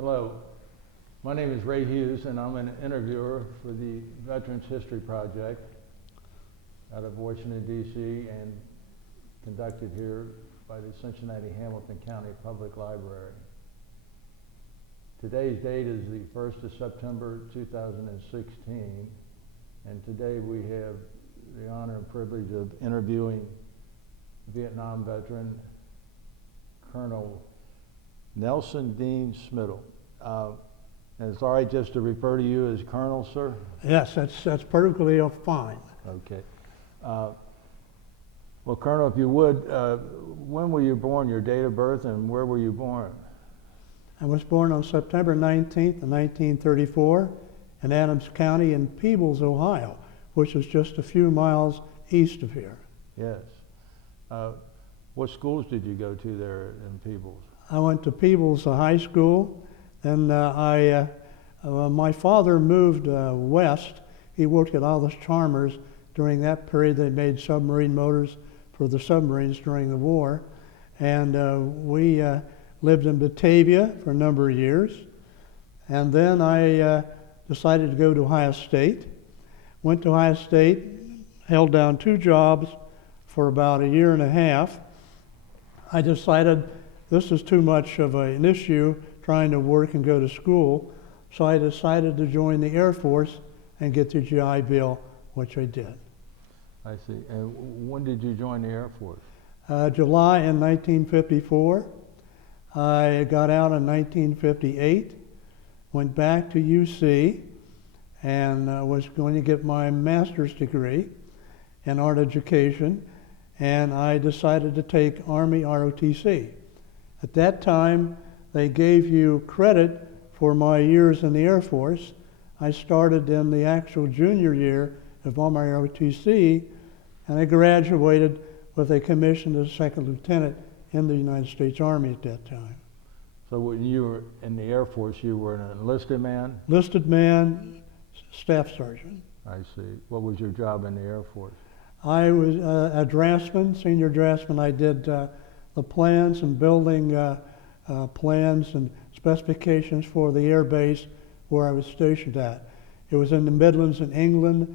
Hello, my name is Ray Hughes and I'm an interviewer for the Veterans History Project out of Washington, D.C. and conducted here by the Cincinnati Hamilton County Public Library. Today's date is the 1st of September 2016, and today we have the honor and privilege of interviewing Vietnam veteran Colonel Nelson Dean Smittle. And it's all right just to refer to you as Colonel, sir? Yes, that's perfectly fine. Okay. Well, Colonel, if you would, when were you born, your date of birth, and where were you born? I was born on September 19th, 1934, in Adams County in Peebles, Ohio, which is just a few miles east of here. Yes. What schools did you go to there in Peebles? I went to Peebles High School, and my father moved west. He worked at Aldous Chalmers. During that period, they made submarine motors for the submarines during the war, and we lived in Batavia for a number of years. And then I decided to go to Ohio State. Went to Ohio State, held down 2 jobs for about a year and a half. I decided this is too much of an issue trying to work and go to school, so I decided to join the Air Force and get the GI Bill, which I did. I see. And when did you join the Air Force? July in 1954. I got out in 1958, went back to UC, and was going to get my master's degree in art education, and I decided to take Army ROTC. At that time, they gave you credit for my years in the Air Force. I started in the actual junior year of Army ROTC, and I graduated with a commission as second lieutenant in the United States Army at that time. So when you were in the Air Force, you were an enlisted man? Enlisted man, staff sergeant. I see. What was your job in the Air Force? I was a draftsman, senior draftsman. I did the plans and building plans and specifications for the air base where I was stationed at. It was in the Midlands in England,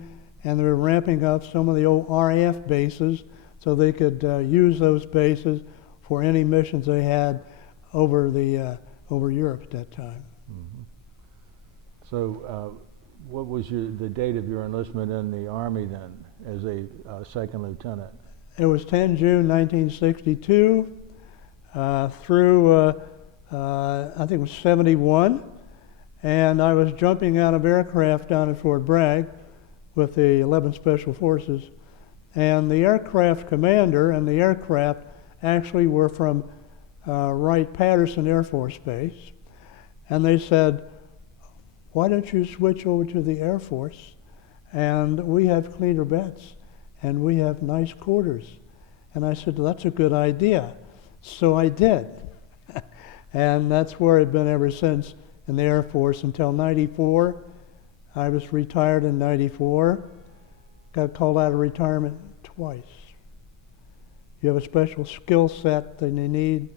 and they were ramping up some of the old RAF bases so they could use those bases for any missions they had over Europe at that time. Mm-hmm. So what was the date of your enlistment in the Army then as a second lieutenant? It was 10 June 1962 through I think it was 71, and I was jumping out of aircraft down at Fort Bragg with the 11th Special Forces, and the aircraft commander and the aircraft actually were from Wright-Patterson Air Force Base, and they said, why don't you switch over to the Air Force, and we have cleaner beds and we have nice quarters. And I said, well, that's a good idea. So I did. And that's where I've been ever since in the Air Force until 94. I was retired in 94. Got called out of retirement twice. You have a special skill set that they need.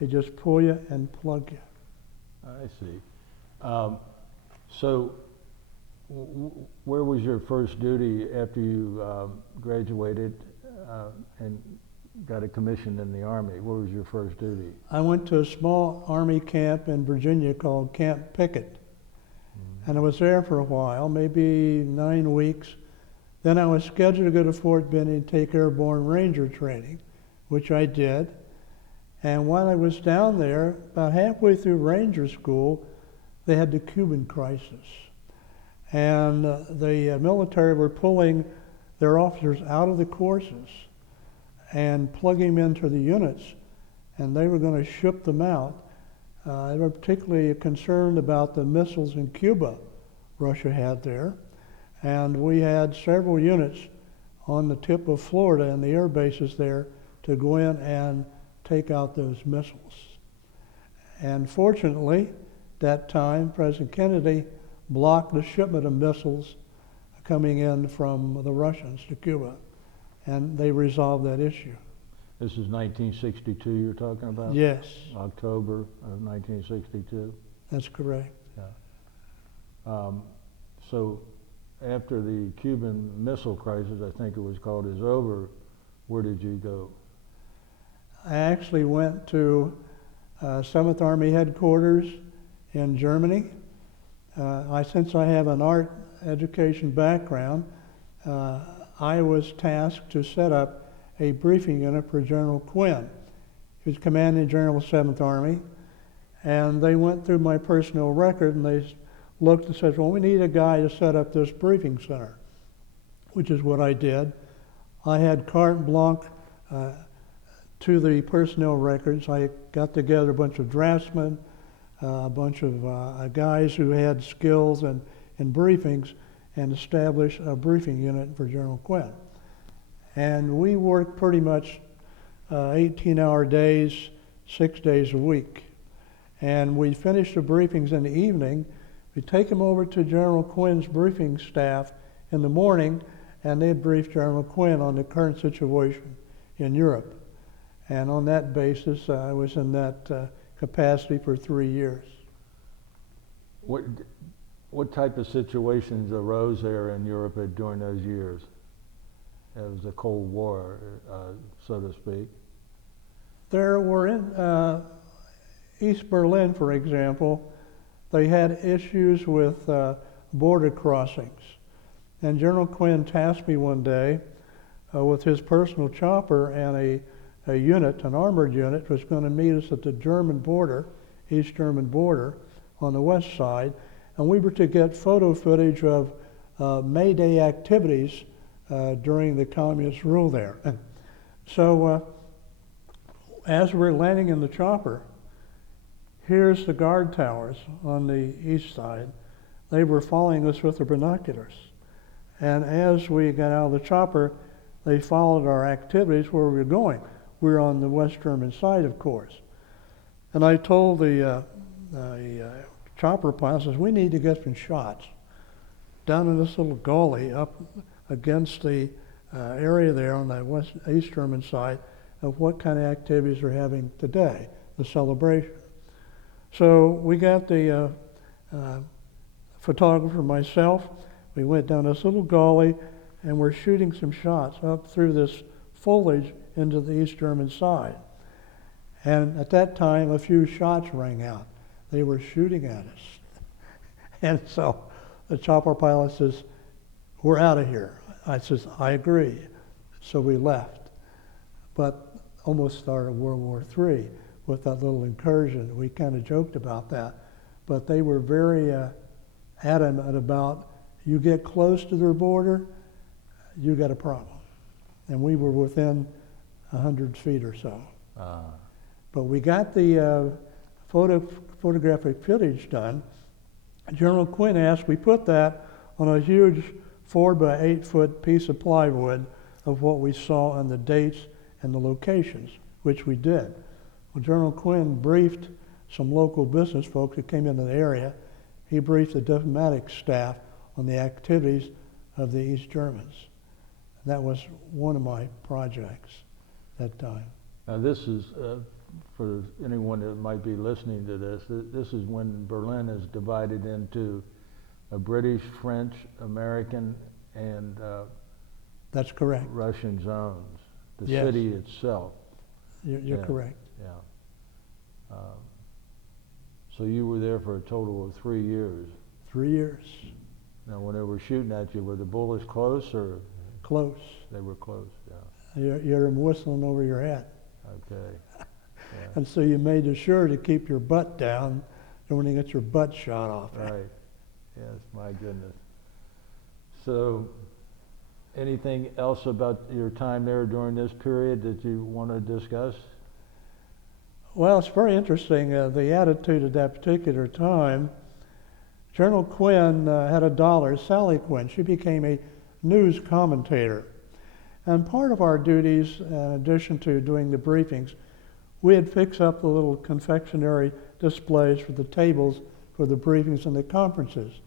They just pull you and plug you. I see. So where was your first duty after you graduated and got a commission in the Army? Where was your first duty? I went to a small Army camp in Virginia called Camp Pickett. Mm-hmm. And I was there for a while, maybe 9 weeks. Then I was scheduled to go to Fort Benning and take Airborne Ranger training, which I did. And while I was down there, about halfway through Ranger School, they had the Cuban crisis. And the military were pulling their officers out of the courses and plugging them into the units, and they were going to ship them out. They were particularly concerned about the missiles in Cuba Russia had there, and we had several units on the tip of Florida and the air bases there to go in and take out those missiles. And fortunately, that time, President Kennedy blocked the shipment of missiles coming in from the Russians to Cuba, and they resolved that issue. This is 1962 you're talking about? Yes. October of 1962? That's correct. So after the Cuban Missile Crisis, I think it was called, is over, where did you go? I actually went to 7th Army Headquarters in Germany. Since I have an art education background, I was tasked to set up a briefing unit for General Quinn. He was commanding general of 7th Army, and they went through my personnel record and they looked and said, well, we need a guy to set up this briefing center, which is what I did. I had carte blanche to the personnel records. I got together a bunch of draftsmen, a bunch of guys who had skills in briefings, and established a briefing unit for General Quinn. And we worked pretty much 18-hour days, 6 days a week. And we finished the briefings in the evening. We'd take them over to General Quinn's briefing staff in the morning, and they'd brief General Quinn on the current situation in Europe. And on that basis, I was in that capacity for 3 years. What type of situations arose there in Europe during those years? It was the Cold War, so to speak. There were in East Berlin, for example, they had issues with border crossings. And General Quinn tasked me one day with his personal chopper and a unit, an armored unit, was going to meet us at the German border, East German border, on the west side. And we were to get photo footage of May Day activities during the communist rule there. And so as we're landing in the chopper, here's the guard towers on the east side. They were following us with their binoculars. And as we got out of the chopper, they followed our activities where we were going. We were on the West German side, of course. And I told the chopper pilot, says, we need to get some shots down in this little gully up against the area there on the East German side of what kind of activities they're having today, the celebration. So we got the photographer, myself, we went down this little gully and we're shooting some shots up through this foliage into the East German side. And at that time, a few shots rang out. They were shooting at us. And so the chopper pilot says, we're out of here. I says, I agree. So we left. But almost started World War III with that little incursion. We kind of joked about that. But they were very adamant about, you get close to their border, you got a problem. And we were within 100 feet or so. But we got the photographic footage done. General Quinn asked we put that on a huge 4 by 8 foot piece of plywood of what we saw and the dates and the locations, which we did. Well, General Quinn briefed some local business folks who came into the area. He briefed the diplomatic staff on the activities of the East Germans. And that was one of my projects that time. Now this is, for anyone that might be listening to this, this is when Berlin is divided into a British, French, American, and that's correct. Russian zones. The Yes. city itself. You're correct. Yeah. So you were there for a total of 3 years. 3 years. Now when they were shooting at you, were the bullets close or? Close. They were close, yeah. You're whistling over your head. Okay. Yeah. And so you made sure to keep your butt down when you get your butt shot off. Right. Yes, my goodness. So anything else about your time there during this period that you want to discuss? Well, it's very interesting, the attitude at that particular time. General Quinn had a daughter, Sally Quinn. She became a news commentator. And part of our duties, in addition to doing the briefings, we had fixed up the little confectionery displays for the tables for the briefings and the conferences.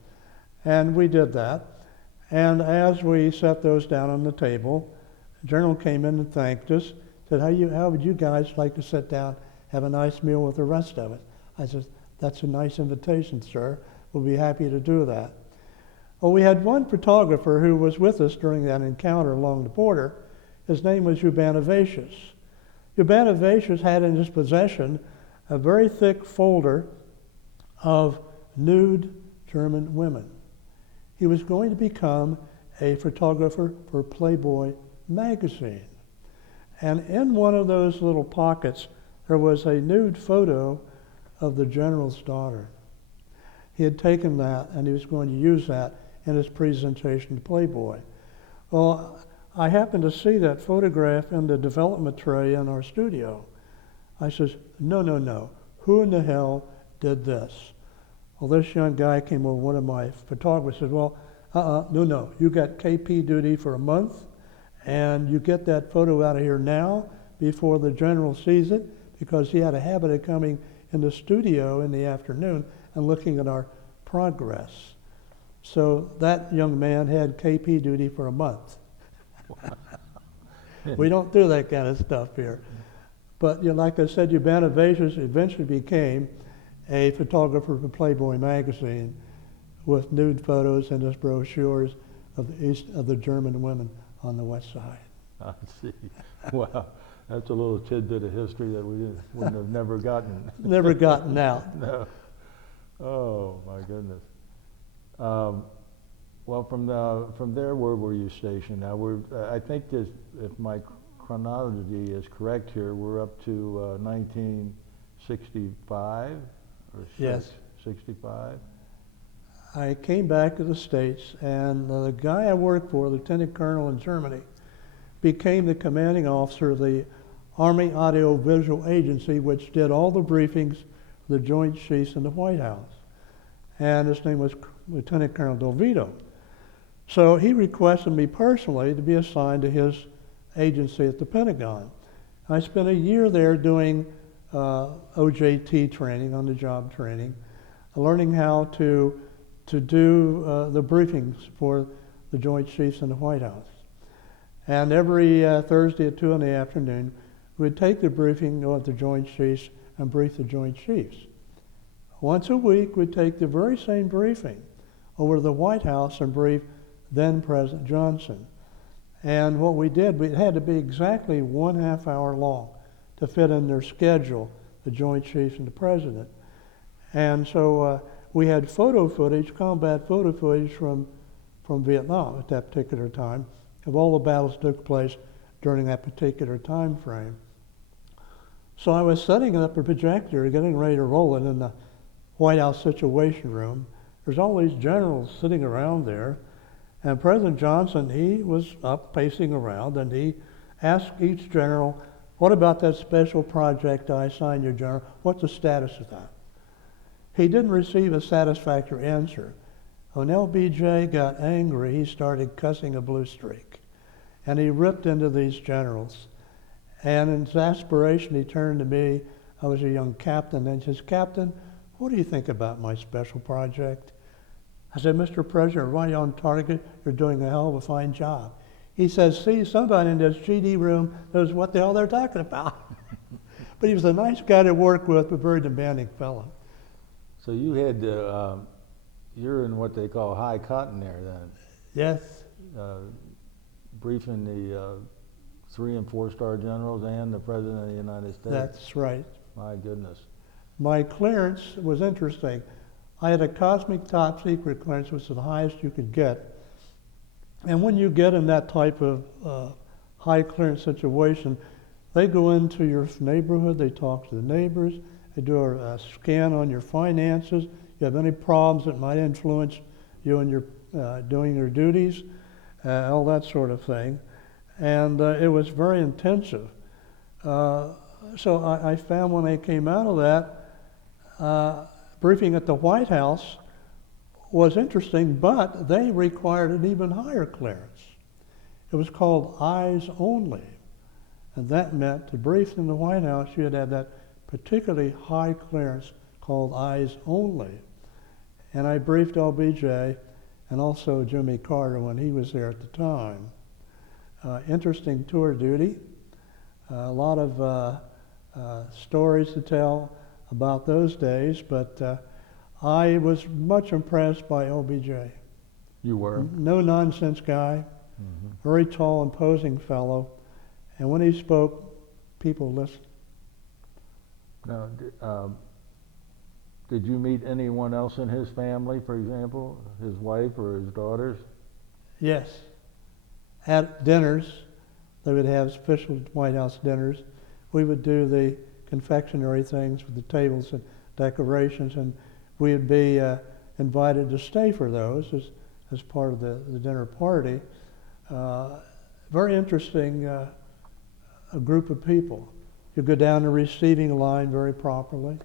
And we did that. And as we set those down on the table, the General came in and thanked us, said, how would you guys like to sit down, have a nice meal with the rest of us? I said, That's a nice invitation, sir. We'll be happy to do that. Well, we had one photographer who was with us during that encounter along the border. His name was Ubanavatius. Ubanavatius had in his possession a very thick folder of nude German women. He was going to become a photographer for Playboy magazine. And in one of those little pockets, there was a nude photo of the general's daughter. He had taken that and he was going to use that in his presentation to Playboy. Well, I happened to see that photograph in the development tray in our studio. I says, no, who in the hell did this? Well, this young guy came over, one of my photographers said, well, no, you got KP duty for a month, and you get that photo out of here now before the general sees it, because he had a habit of coming in the studio in the afternoon and looking at our progress. So that young man had KP duty for a month. We don't do that kind of stuff here. But like I said, Ubanavatius eventually became a photographer for Playboy magazine with nude photos in his brochures of the German women on the west side. I see. Wow. That's a little tidbit of history that we wouldn't have never gotten. Never gotten out. No. Oh, my goodness. Well, from there, where were you stationed? Now, I think if my chronology is correct here, we're up to 1965 or Yes. 65. I came back to the States, and the guy I worked for, Lieutenant Colonel in Germany, became the commanding officer of the Army Audiovisual Agency, which did all the briefings for the Joint Chiefs in the White House. And his name was Lieutenant Colonel Delvito. So he requested me personally to be assigned to his agency at the Pentagon. I spent a year there doing OJT training, on-the-job training, learning how to do the briefings for the Joint Chiefs in the White House. And every Thursday at 2 in the afternoon, we'd take the briefing of the Joint Chiefs and brief the Joint Chiefs. Once a week, we'd take the very same briefing over to the White House and brief then President Johnson. And what we did, it had to be exactly 1/2 hour long to fit in their schedule, the Joint Chiefs and the President. And so we had photo footage, combat photo footage from Vietnam at that particular time, of all the battles that took place during that particular time frame. So I was setting up a projector, getting ready to roll it in the White House Situation Room. There's all these generals sitting around there, and President Johnson, he was up pacing around, and he asked each general, what about that special project I assigned you, General? What's the status of that? He didn't receive a satisfactory answer. When LBJ got angry, he started cussing a blue streak, and he ripped into these generals. And in exasperation, he turned to me. I was a young captain, and he says, Captain, what do you think about my special project? I said, Mr. President, right on target. You're doing a hell of a fine job. He says, see, somebody in this GD room knows what the hell they're talking about. But he was a nice guy to work with, but very demanding fellow. So you had, you're in what they call high cotton there then. Yes. Briefing the 3- and 4-star generals and the President of the United States. That's right. My goodness. My clearance was interesting. I had a cosmic top secret clearance, which is the highest you could get. And when you get in that type of high clearance situation, they go into your neighborhood, they talk to the neighbors, they do a scan on your finances. You have any problems that might influence you in your doing your duties, all that sort of thing. And it was very intensive. So I found when I came out of that, briefing at the White House was interesting, but they required an even higher clearance. It was called eyes only. And that meant to brief in the White House, you had to have that particularly high clearance called eyes only. And I briefed LBJ and also Jimmy Carter when he was there at the time. Interesting tour duty, a lot of stories to tell. about those days, but I was much impressed by LBJ. You were? No nonsense guy, very tall, imposing fellow, and when he spoke, people listened. Now, did you meet anyone else in his family, for example, his wife or his daughters? Yes. At dinners, they would have special White House dinners. We would do the confectionery things with the tables and decorations, and we would be invited to stay for those as part of the dinner party. Very interesting a group of people. You go down the receiving line very properly,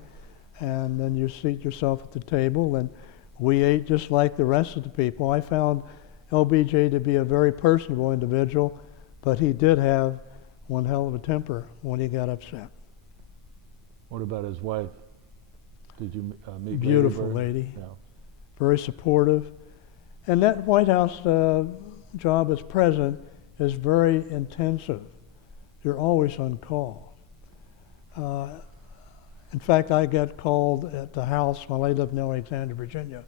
and then you seat yourself at the table, and we ate just like the rest of the people. I found LBJ to be a very personable individual, but he did have one hell of a temper when he got upset. What about his wife? Did you meet? Beautiful Lady Bird? lady, Yeah. very supportive. And that White House job as president is very intensive. You're always on call. In fact, I got called at the house while I lived in Alexandria, Virginia.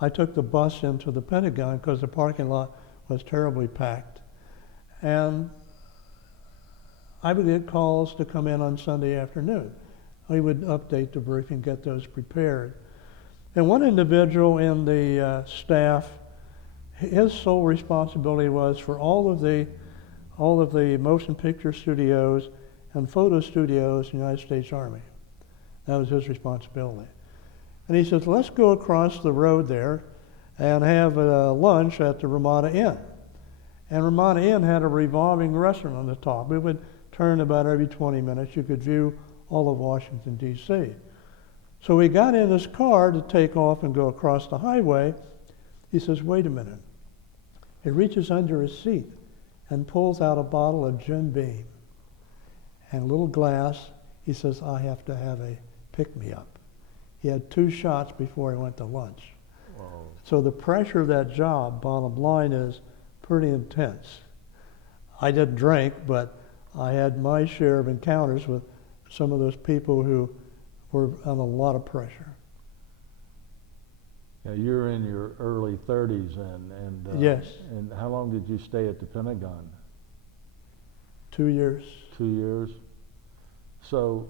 I took the bus into the Pentagon because the parking lot was terribly packed. And I would get calls to come in on Sunday afternoon. We would update the briefing, get those prepared. And one individual in the staff, his sole responsibility was for all of the motion picture studios and photo studios in the United States Army. That was his responsibility. And he says, let's go across the road there and have lunch at the Ramada Inn. And Ramada Inn had a revolving restaurant on the top. It would turn about every 20 minutes. You could view all of Washington, D.C. So we got in his car to take off and go across the highway. He says, wait a minute. He reaches under his seat and pulls out a bottle of Jim Beam and a little glass. He says, I have to have a pick-me-up. He had 2 shots before he went to lunch. Whoa. So the pressure of that job, bottom line, is pretty intense. I didn't drink, but I had my share of encounters with some of those people who were under a lot of pressure. Yeah, you're in your early 30s, and Yes. And how long did you stay at the Pentagon? 2 years. 2 years. So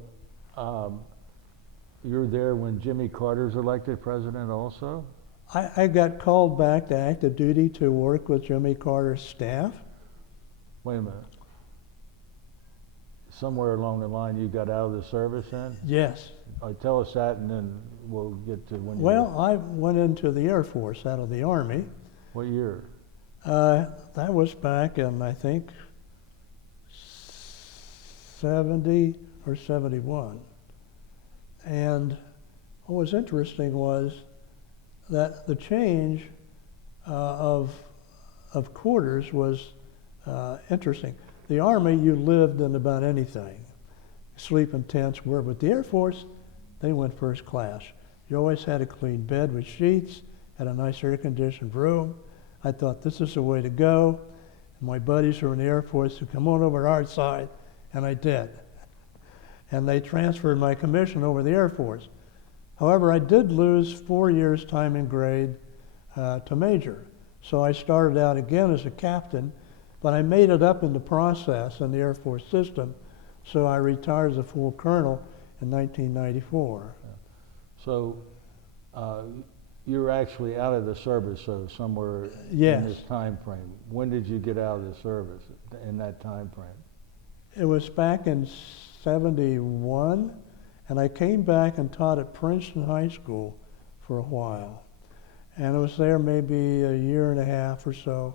you're there when Jimmy Carter's elected president also? I got called back to active duty to work with Jimmy Carter's staff. Wait a minute. Somewhere along the line you got out of the service then? Yes. Tell us that, and then we'll get to when you... Well, I went into the Air Force out of the Army. What year? That was back in, I think, 70 or 71. And what was interesting was that the change of quarters was interesting. The Army, you lived in about anything. Sleep in tents, where with the Air Force, they went first class. You always had a clean bed with sheets, had a nice air-conditioned room. I thought, this is the way to go. And my buddies who were in the Air Force said, come on over to our side, and I did. And they transferred my commission over to the Air Force. However, I did lose 4 years' time and grade to major. So I started out again as a captain, but I made it up in the process in the Air Force system, so I retired as a full colonel in 1994. So you were actually out of the service, so somewhere Yes. in this time frame. When did you get out of the service in that time frame? It was back in 71, and I came back and taught at Princeton High School for a while. And I was there maybe a year and a half or so.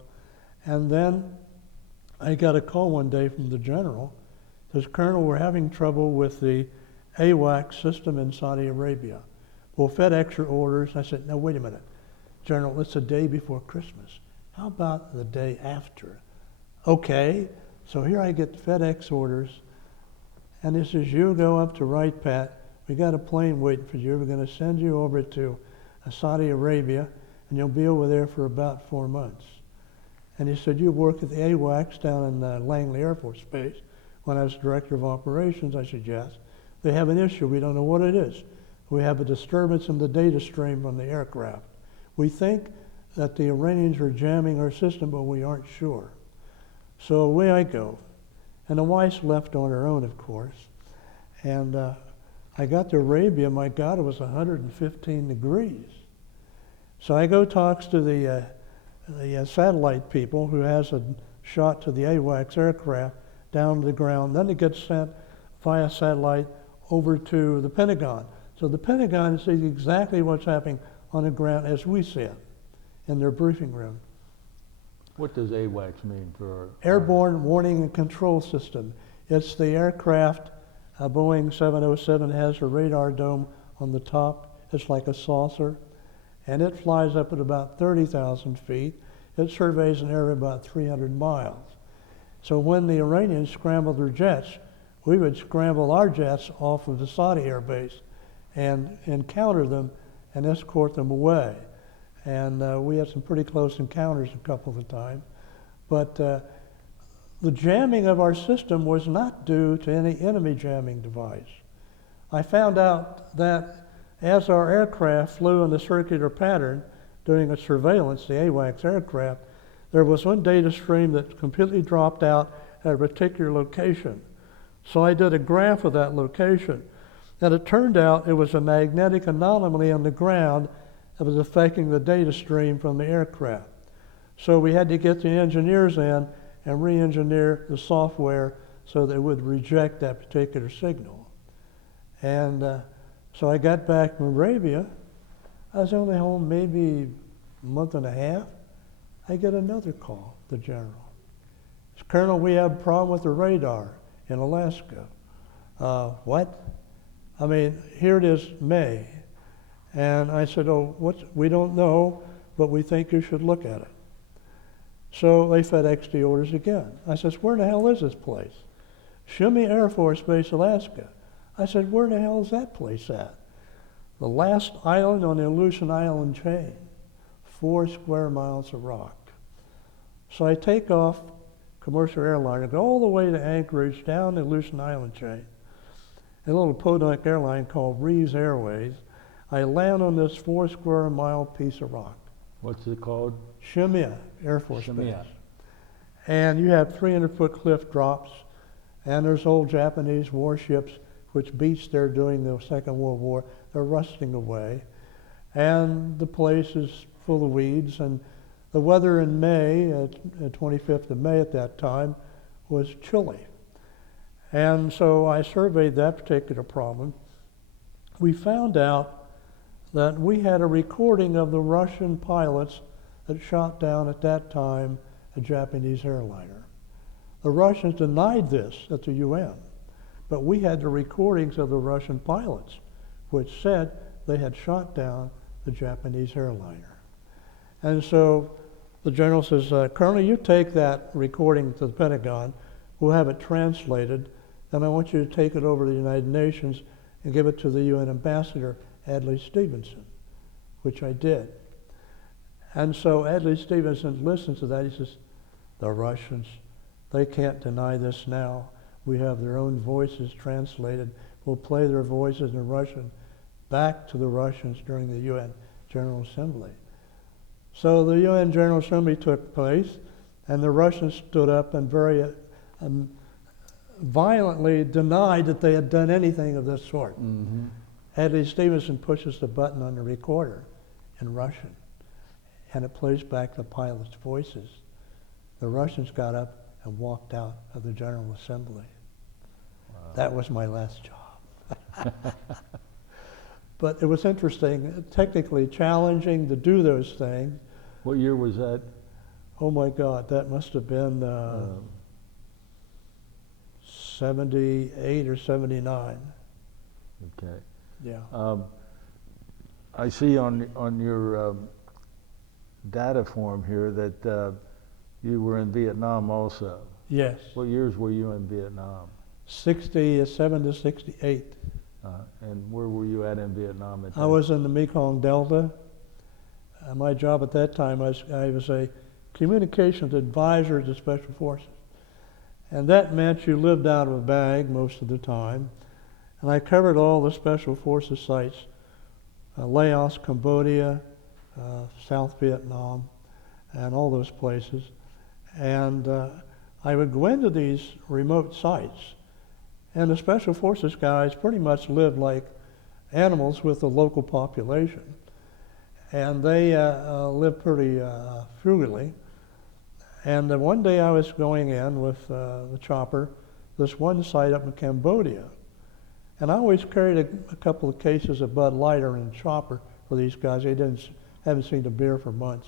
And then I got a call one day from the general. Says, Colonel, we're having trouble with the AWACS system in Saudi Arabia. We'll FedEx your orders. I said, no, wait a minute. General, it's the day before Christmas. How about the day after? Okay. So here I get FedEx orders. And he says, you go up to Wright Pat. We got a plane waiting for you. We're going to send you over to Saudi Arabia, and you'll be over there for about 4 months. And he said, you work at the AWACS down in Langley Air Force Base. When I was director of operations, I said, yes. They have an issue. We don't know what it is. We have a disturbance in the data stream from the aircraft. We think that the Iranians are jamming our system, but we aren't sure. So away I go. And the wife's left on her own, of course. And I got to Arabia. My God, it was 115 degrees. So I go talks to the satellite people who has a shot to the AWACS aircraft down to the ground. Then it gets sent via satellite over to the Pentagon. So the Pentagon sees exactly what's happening on the ground as we see it in their briefing room. What does AWACS mean for? Airborne Warning and Control System. It's the aircraft, a Boeing 707 has a radar dome on the top. It's like a saucer. And it flies up at about 30,000 feet. It surveys an area about 300 miles. So when the Iranians scrambled their jets, we would scramble our jets off of the Saudi air base and encounter them and escort them away. And we had some pretty close encounters a couple of times. But the jamming of our system was not due to any enemy jamming device. I found out that as our aircraft flew in the circular pattern during a surveillance, the AWACS aircraft, there was one data stream that completely dropped out at a particular location. So I did a graph of that location. And it turned out it was a magnetic anomaly on the ground that was affecting the data stream from the aircraft. So we had to get the engineers in and re-engineer the software so that it would reject that particular signal. And so I got back from Arabia. I was only home maybe a month and a half. I get another call, the general. Colonel, we have a problem with the radar in Alaska. What? I mean, here it is May. And I said, oh, we don't know, but we think you should look at it. So they FedExed the orders again. I said, where the hell is this place? Shumi Air Force Base, Alaska. I said, where the hell is that place at? The last island on the Aleutian Island chain, 4 square miles of rock. So I take off commercial airliner, go all the way to Anchorage, down the Aleutian Island chain, a little podunk airline called Reeves Airways. I land on this 4 square mile piece of rock. What's it called? Shumia Air Force Shumia. Base. And you have 300-foot cliff drops, and there's old Japanese warships which beached there during the Second World War. They're rusting away. And the place is full of weeds, and the weather in May, 25th of May at that time, was chilly. And so I surveyed that particular problem. We found out that we had a recording of the Russian pilots that shot down at that time a Japanese airliner. The Russians denied this at the UN, but we had the recordings of the Russian pilots, which said they had shot down the Japanese airliner. And so the general says, Colonel, you take that recording to the Pentagon, we'll have it translated, and I want you to take it over to the United Nations and give it to the UN ambassador, Adlai Stevenson, which I did. And so Adlai Stevenson listened to that. He says, the Russians, they can't deny this now. We have their own voices translated. We'll play their voices in Russian back to the Russians during the UN General Assembly. So the UN General Assembly took place, and the Russians stood up and very violently denied that they had done anything of this sort. Mm-hmm. Adlai Stevenson pushes the button on the recorder in Russian, and it plays back the pilots' voices. The Russians got up and walked out of the General Assembly. Wow. That was my last job. But it was interesting, technically challenging to do those things. What year was that? Oh my God, that must have been 78 or 79. Okay. Yeah. I see on your data form here that you were in Vietnam also. Yes. What years were you in Vietnam? 67 to 68. And where were you at in Vietnam at that I was in the Mekong Delta. My job at that time, I was a communications advisor to Special Forces. And that meant you lived out of a bag most of the time. And I covered all the Special Forces sites, Laos, Cambodia, South Vietnam, and all those places. And I would go into these remote sites, and the Special Forces guys pretty much lived like animals with the local population. And they lived pretty frugally. And one day I was going in with the chopper, this one site up in Cambodia. And I always carried a couple of cases of Bud Light in the chopper for these guys. They haven't seen a beer for months.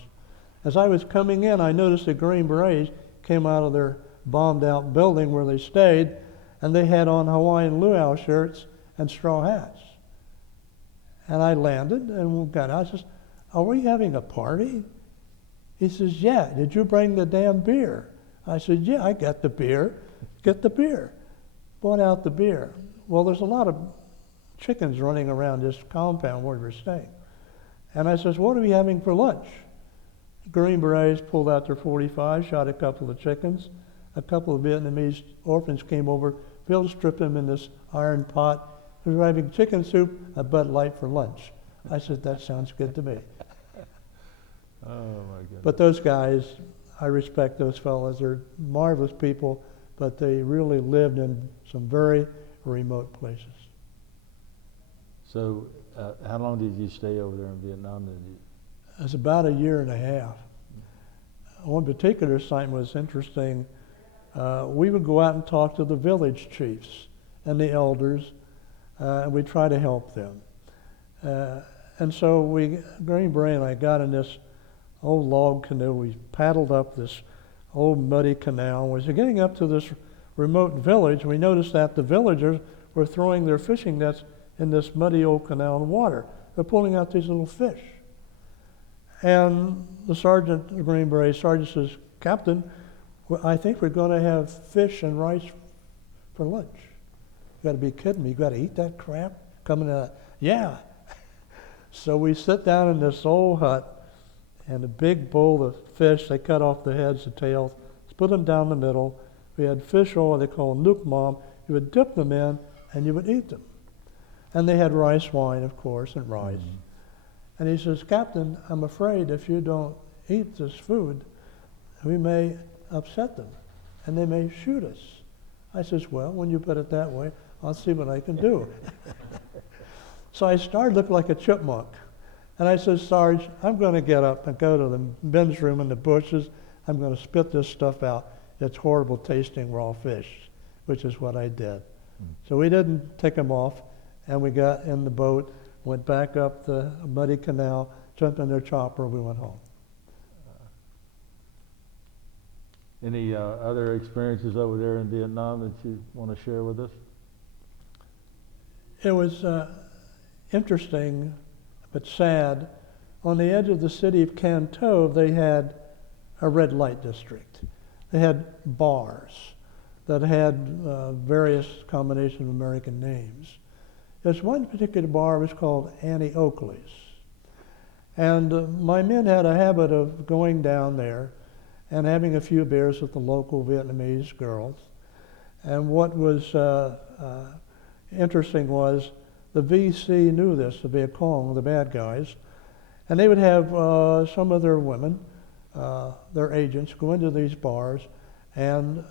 As I was coming in, I noticed the Green Berets came out of their bombed out building where they stayed, and they had on Hawaiian luau shirts and straw hats. And I landed and got out. I says, "Are we having a party?" He says, "Yeah, did you bring the damn beer?" I said, "Yeah, I got the beer. Get the beer." Brought out the beer. Well, there's a lot of chickens running around this compound where we're staying. And I says, "What are we having for lunch?" Green Berets pulled out their .45, shot a couple of chickens. A couple of Vietnamese orphans came over, Phil stripped them in this iron pot. We were having chicken soup, a Bud Light for lunch. I said, "That sounds good to me." Oh, my goodness. But those guys, I respect those fellas. They're marvelous people, but they really lived in some very remote places. So, how long did you stay over there in Vietnam? It was about a year and a half. One particular assignment was interesting. We would go out and talk to the village chiefs and the elders, and we'd try to help them. And so Green Beret and I got in this old log canoe. We paddled up this old muddy canal. We were getting up to this remote village. We noticed that the villagers were throwing their fishing nets in this muddy old canal in water. They're pulling out these little fish. And the sergeant, the Green Beret sergeant says, "Captain, I think we're going to have fish and rice for lunch." "You got to be kidding me. You got to eat that crap coming out." "Yeah." So we sit down in this old hut, and a big bowl of fish, they cut off the heads, the tails, put them down the middle. We had fish oil they call nuke mom. You would dip them in, and you would eat them. And they had rice wine, of course, and rice. Mm-hmm. And he says, "Captain, I'm afraid if you don't eat this food, we may upset them, and they may shoot us." I says, "Well, when you put it that way, I'll see what I can do." So I started looking like a chipmunk. And I said, "Sarge, I'm going to get up and go to the men's room in the bushes. I'm going to spit this stuff out. It's horrible tasting raw fish," which is what I did. So we didn't take them off, and we got in the boat, went back up the muddy canal, jumped in their chopper, we went home. Any other experiences over there in Vietnam that you want to share with us? It was interesting, but sad. On the edge of the city of Can Tho, they had a red light district. They had bars that had various combinations of American names. There's one particular bar was called Annie Oakley's. And my men had a habit of going down there and having a few beers with the local Vietnamese girls. And what was interesting was the VC knew this, the Viet Cong, the bad guys, and they would have some of their women, their agents, go into these bars and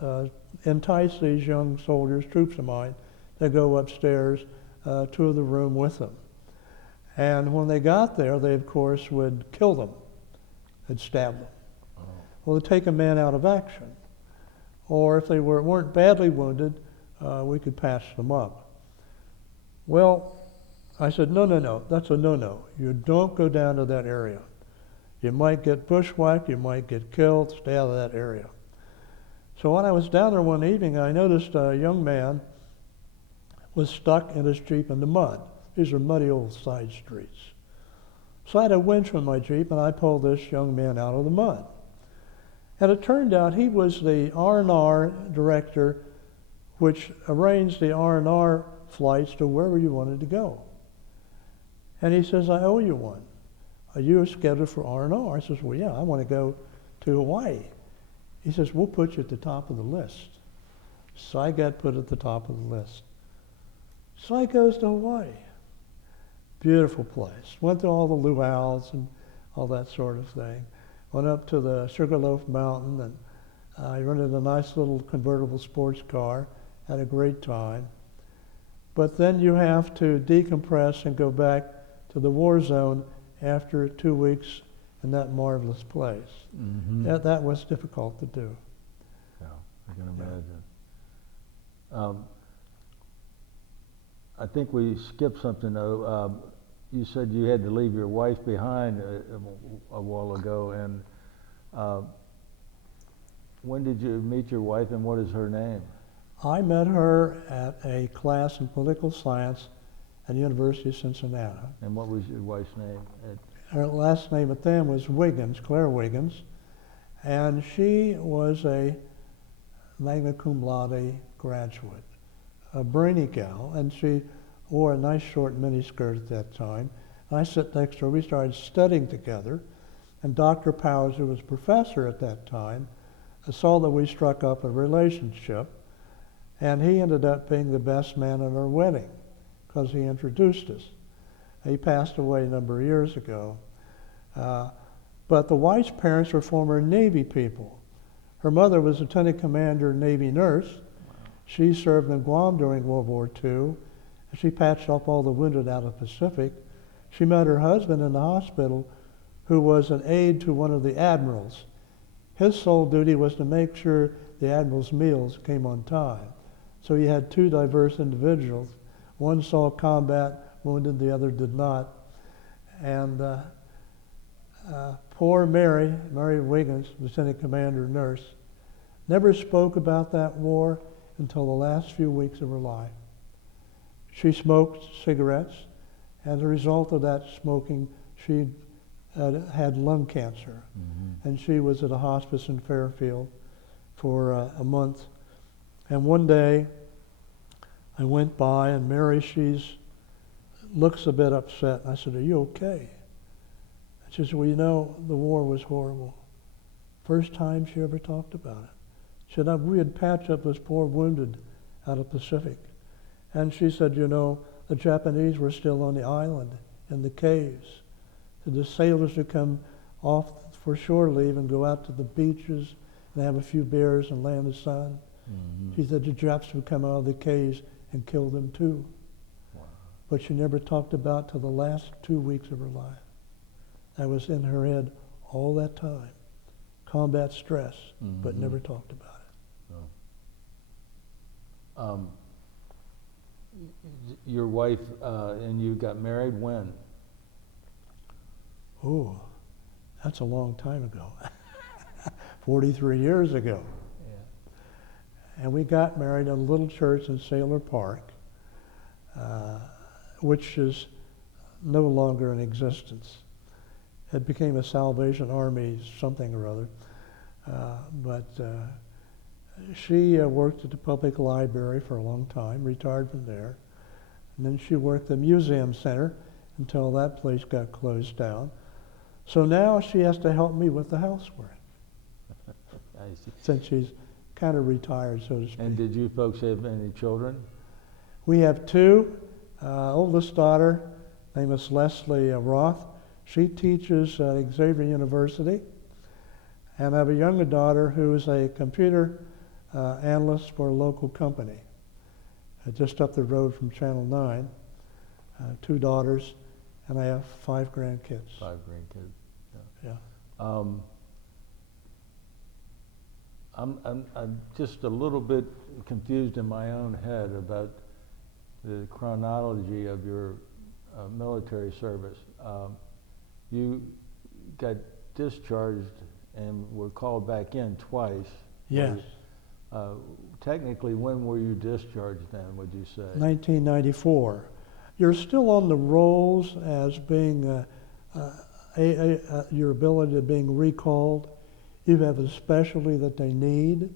entice these young soldiers, troops of mine, to go upstairs to the room with them. And when they got there, they, of course, would kill them, they'd stab them. Oh. Well, they'd take a man out of action. Or if they weren't badly wounded, we could patch them up. Well, I said, no, that's a no-no. You don't go down to that area. You might get bushwhacked, you might get killed, stay out of that area. So when I was down there one evening, I noticed a young man was stuck in his Jeep in the mud. These are muddy old side streets. So I had a winch from my Jeep, and I pulled this young man out of the mud. And it turned out he was the R&R director, which arranged the R&R flights to wherever you wanted to go. And he says, "I owe you one. Are you scheduled for R&R?" I says, "Well, yeah, I want to go to Hawaii." He says, "We'll put you at the top of the list." So I got put at the top of the list. So I goes to Hawaii. Beautiful place. Went to all the luau's and all that sort of thing. Went up to the Sugarloaf Mountain, and I rented a nice little convertible sports car. Had a great time. But then you have to decompress and go back to the war zone after 2 weeks in that marvelous place. Mm-hmm. That was difficult to do. Yeah, I can imagine. I think we skipped something though. You said you had to leave your wife behind a while ago, and when did you meet your wife, and what is her name? I met her at a class in political science at the University of Cincinnati. And what was your wife's name? Her last name at them was Wiggins, Claire Wiggins, and she was a magna cum laude graduate, a brainy gal, and she wore a nice short miniskirt at that time. And I sat next to her. We started studying together, and Dr. Powers, who was a professor at that time, saw that we struck up a relationship, and he ended up being the best man at our wedding because he introduced us. He passed away a number of years ago. But the wife's parents were former Navy people. Her mother was Lieutenant Commander, Navy nurse. She served in Guam during World War II. She patched up all the wounded out of the Pacific. She met her husband in the hospital, who was an aide to one of the admirals. His sole duty was to make sure the admiral's meals came on time. So he had two diverse individuals. One saw combat wounded, the other did not. And poor Mary Wiggins, Lieutenant Commander nurse, never spoke about that war until the last few weeks of her life. She smoked cigarettes. As a result of that smoking, she had lung cancer. Mm-hmm. And she was at a hospice in Fairfield for a month. And one day, I went by, and Mary, looks a bit upset. I said, "Are you okay?" And she said, "Well, you know, the war was horrible." First time she ever talked about it. She said, "We had patched up those poor wounded out of Pacific." And she said, "You know, the Japanese were still on the island in the caves. So the sailors would come off for shore leave and go out to the beaches and have a few beers and lay in the sun." Mm-hmm. She said the Japs would come out of the caves and kill them too. Wow. But she never talked about till the last 2 weeks of her life. That was in her head all that time. Combat stress, mm-hmm. but never talked about it. Oh. Your wife and you got married when? Oh, that's a long time ago. 43 years ago. Yeah. And we got married at a little church in Sailor Park, which is no longer in existence. It became a Salvation Army something or other. But she worked at the public library for a long time, retired from there. And then she worked at the museum center until that place got closed down. So now she has to help me with the housework. I see. Since she's kind of retired, so to speak. And did you folks have any children? We have two. Oldest daughter, named is Leslie Roth. She teaches at Xavier University. And I have a younger daughter who is a computer analyst for a local company, just up the road from Channel 9. Two daughters, and I have 5 grandkids. 5 grandkids. Yeah. I'm just a little bit confused in my own head about the chronology of your military service. You got discharged and were called back in twice. Yes. Technically, when were you discharged then, would you say? 1994. You're still on the rolls as being your ability to being recalled. You have a specialty that they need,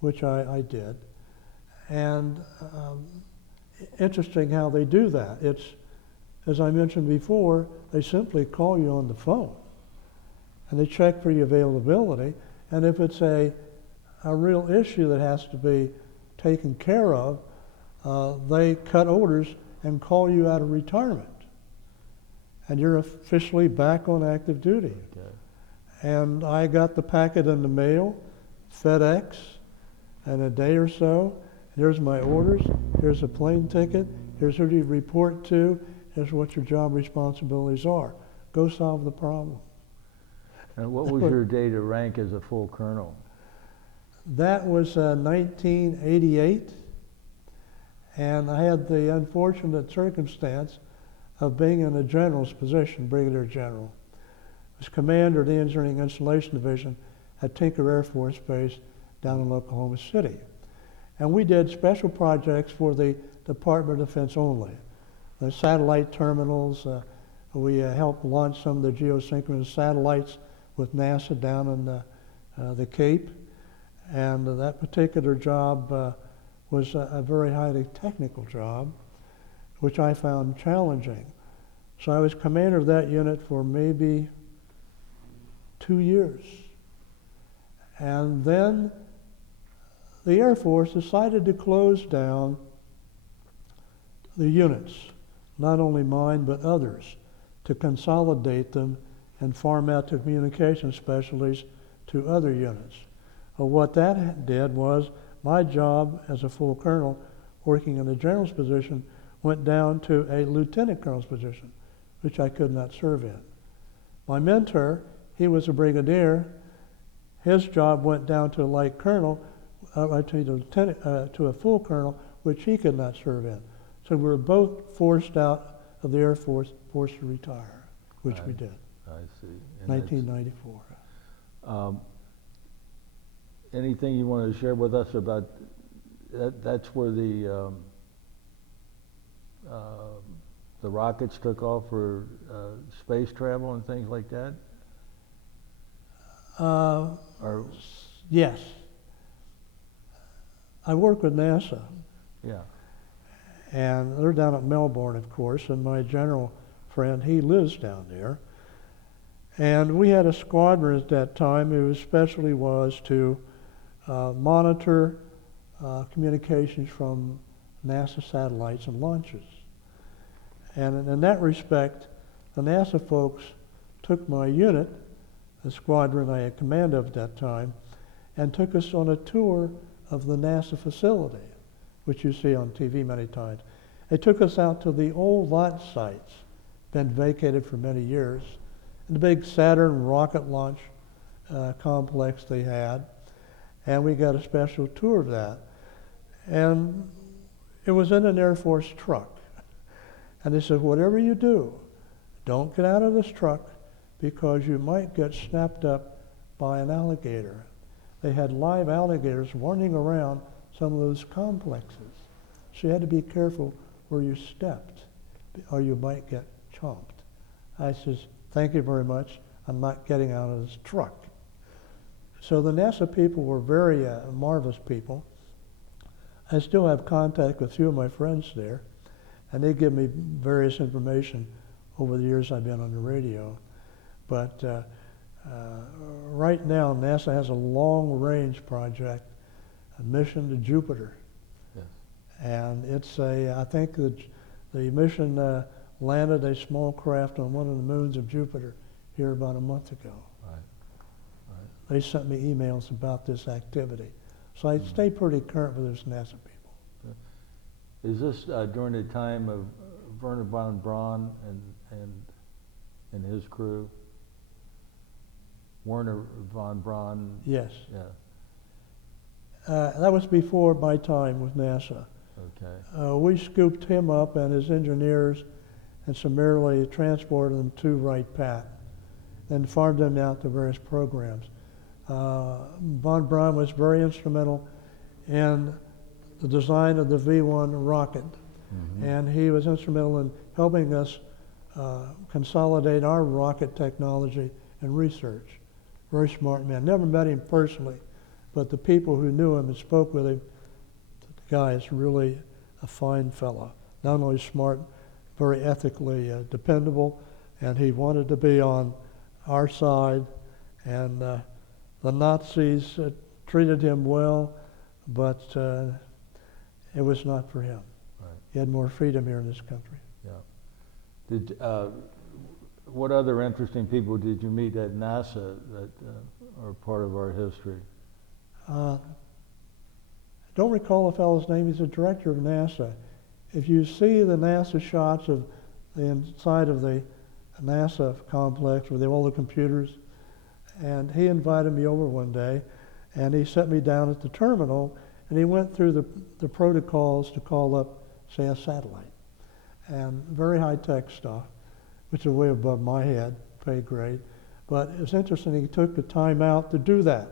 which I did. And interesting how they do that. It's, as I mentioned before, they simply call you on the phone. And they check for your availability. And if it's a real issue that has to be taken care of, they cut orders and call you out of retirement. And you're officially back on active duty. Okay. And I got the packet in the mail, FedEx, in a day or so. Here's my orders, here's a plane ticket, here's who you report to, here's what your job responsibilities are. Go solve the problem. And what was your date of rank as a full colonel? That was 1988, and I had the unfortunate circumstance of being in a general's position, brigadier general. I was commander of the Engineering Installation Division at Tinker Air Force Base down in Oklahoma City. And we did special projects for the Department of Defense only. The satellite terminals, we helped launch some of the geosynchronous satellites with NASA down in the Cape. And that particular job was a very highly technical job, which I found challenging. So I was commander of that unit for maybe 2 years. And then the Air Force decided to close down the units, not only mine, but others, to consolidate them and farm out the communication specialties to other units. Well, what that did was my job as a full colonel working in the general's position went down to a lieutenant colonel's position, which I could not serve in. My mentor, he was a brigadier. His job went down to a light colonel, to a full colonel, which he could not serve in. So we were both forced out of the Air Force, forced to retire, which we did. I see. And 1994. Anything you want to share with us about that? That's where the rockets took off for space travel and things like that? Or Yes. I work with NASA, yeah. and they're down at Melbourne, of course, and my general friend, he lives down there. And we had a squadron at that time who especially was to monitor communications from NASA satellites and launches. And in that respect, the NASA folks took my unit, the squadron I had command of at that time, and took us on a tour of the NASA facility, which you see on TV many times. They took us out to the old launch sites, been vacated for many years, and the big Saturn rocket launch complex they had, and we got a special tour of that. And it was in an Air Force truck. And they said, whatever you do, don't get out of this truck because you might get snapped up by an alligator. They had live alligators running around some of those complexes. So you had to be careful where you stepped or you might get chomped. I says, thank you very much. I'm not getting out of this truck. So the NASA people were very marvelous people. I still have contact with a few of my friends there, and they give me various information over the years I've been on the radio. But right now, NASA has a long-range project, a mission to Jupiter. Yes. And it's I think the mission landed a small craft on one of the moons of Jupiter here about a month ago. Right. Right. They sent me emails about this activity. So I stay pretty current with those NASA people. Is this during the time of Werner von Braun and his crew? Werner von Braun? Yes. Yeah. That was before my time with NASA. Okay. We scooped him up and his engineers and summarily transported them to Wright-Patt and farmed them out to various programs. Von Braun was very instrumental in the design of the V-1 rocket, and he was instrumental in helping us consolidate our rocket technology and research. Very smart man. Never met him personally, but the people who knew him and spoke with him, the guy is really a fine fellow. Not only smart, very ethically dependable, and he wanted to be on our side, and the Nazis treated him well, but it was not for him. Right. you had more freedom here in this country. Yeah. Did what other interesting people did you meet at NASA that are part of our history? I don't recall the fellow's name. He's the director of NASA. If you see the NASA shots of the inside of the NASA complex with all the computers, and he invited me over one day, and he set me down at the terminal, and he went through the protocols to call up, say, a satellite, and very high-tech stuff, which is way above my head, pay grade. But it was interesting, he took the time out to do that.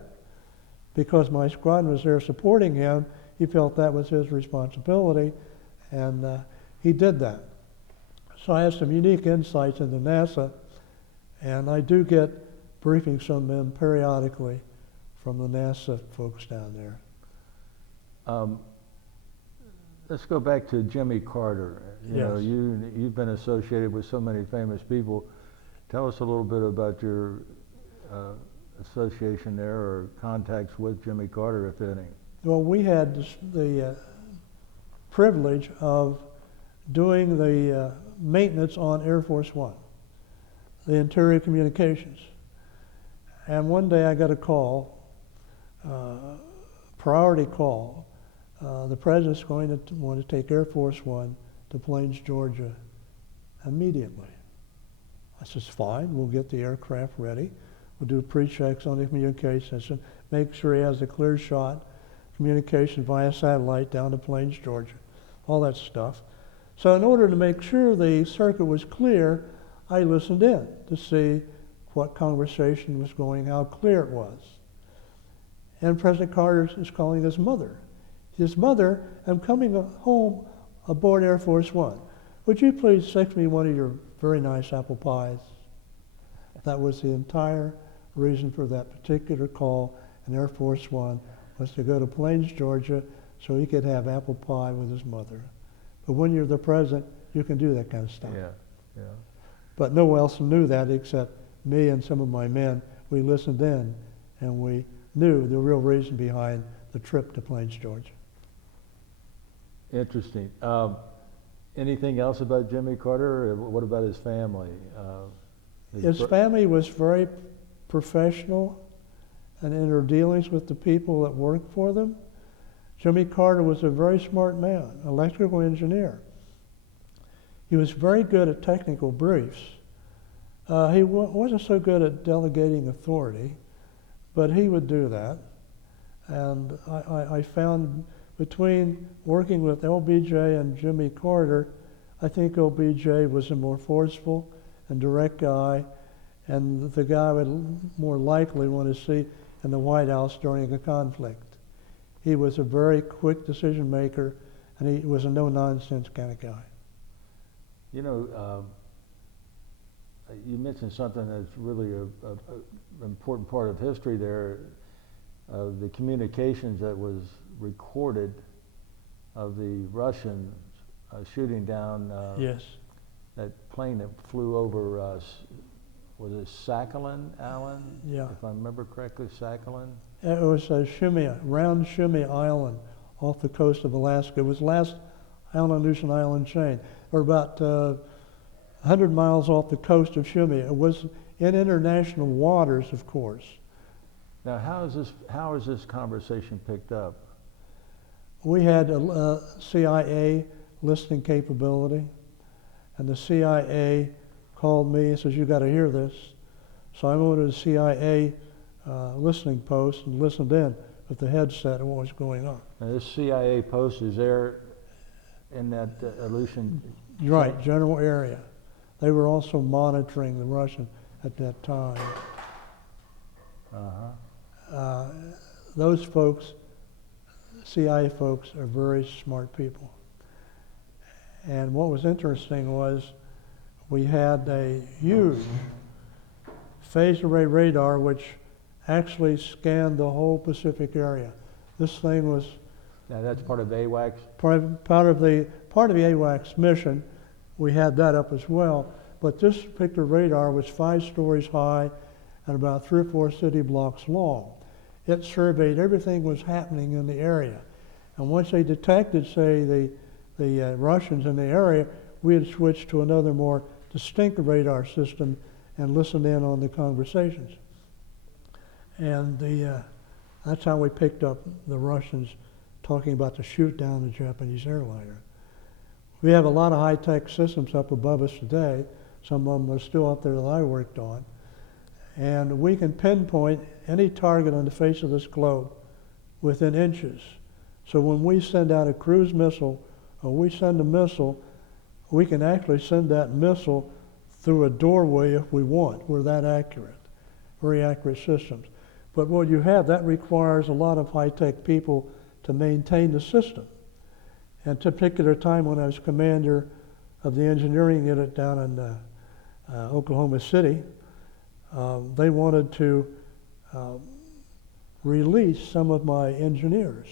Because my squadron was there supporting him, he felt that was his responsibility, and he did that. So I have some unique insights into NASA, and I do get briefings from them periodically from the NASA folks down there. Let's go back to Jimmy Carter. You know, you've been associated with so many famous people. Tell us a little bit about your association there or contacts with Jimmy Carter, if any. Well, we had the privilege of doing the maintenance on Air Force One, the interior communications. And one day I got a call, priority call. The president's going to want to take Air Force One to Plains, Georgia immediately. I says, fine, we'll get the aircraft ready. We'll do pre-checks on the communication system, make sure he has a clear shot, communication via satellite down to Plains, Georgia, all that stuff. So in order to make sure the circuit was clear, I listened in to see what conversation was going, how clear it was. And President Carter is calling his mother. His mother, I'm coming home aboard Air Force One. Would you please fix me one of your very nice apple pies? That was the entire reason for that particular call, and Air Force One was to go to Plains, Georgia, so he could have apple pie with his mother. But when you're the president, you can do that kind of stuff. Yeah, yeah. But no one else knew that except me and some of my men. We listened in, and we knew the real reason behind the trip to Plains, Georgia. Interesting. Anything else about Jimmy Carter, or what about his family? His family was very professional and in their dealings with the people that worked for them. Jimmy Carter was a very smart man, electrical engineer. He was very good at technical briefs. He wasn't so good at delegating authority, but he would do that. And I found between working with LBJ and Jimmy Carter, I think LBJ was a more forceful and direct guy, and the guy I would more likely want to see in the White House during a conflict. He was a very quick decision maker, and he was a no-nonsense kind of guy. You know, you mentioned something that's really an important part of history there, the communications that was recorded of the Russians shooting down Yes. that plane that flew over was it Sakhalin Island? Yeah. If I remember correctly, Sakhalin? It was round Shimmy Island off the coast of Alaska. It was the last Aleutian Island chain. We're about 100 miles off the coast of Shimmy. It was in international waters, of course. Now, how is this conversation picked up? We had a CIA listening capability, and the CIA called me and says, "You got to hear this." So I went to the CIA listening post and listened in with the headset and what was going on. Now, this CIA post is there in that Aleutian? Right, general area. They were also monitoring the Russian at that time. Those folks, CIA folks, are very smart people. And what was interesting was we had a huge phased array radar which actually scanned the whole Pacific area. This thing was Now, that's part of AWACS? part of the AWACS mission. We had that up as well. But this particular radar was 5 stories high and about 3 or 4 city blocks long. It surveyed everything that was happening in the area. And once they detected, say, the the Russians in the area, we had switched to another more distinct radar system and listened in on the conversations. And that's how we picked up the Russians talking about the shoot down the Japanese airliner. We have a lot of high-tech systems up above us today. Some of them are still up there that I worked on. And we can pinpoint any target on the face of this globe within inches. So when we send out a cruise missile, or we send a missile, we can actually send that missile through a doorway if we want. We're that accurate, very accurate systems. But what you have, that requires a lot of high-tech people to maintain the system. And at a particular time when I was commander of the engineering unit down in Oklahoma City, they wanted to release some of my engineers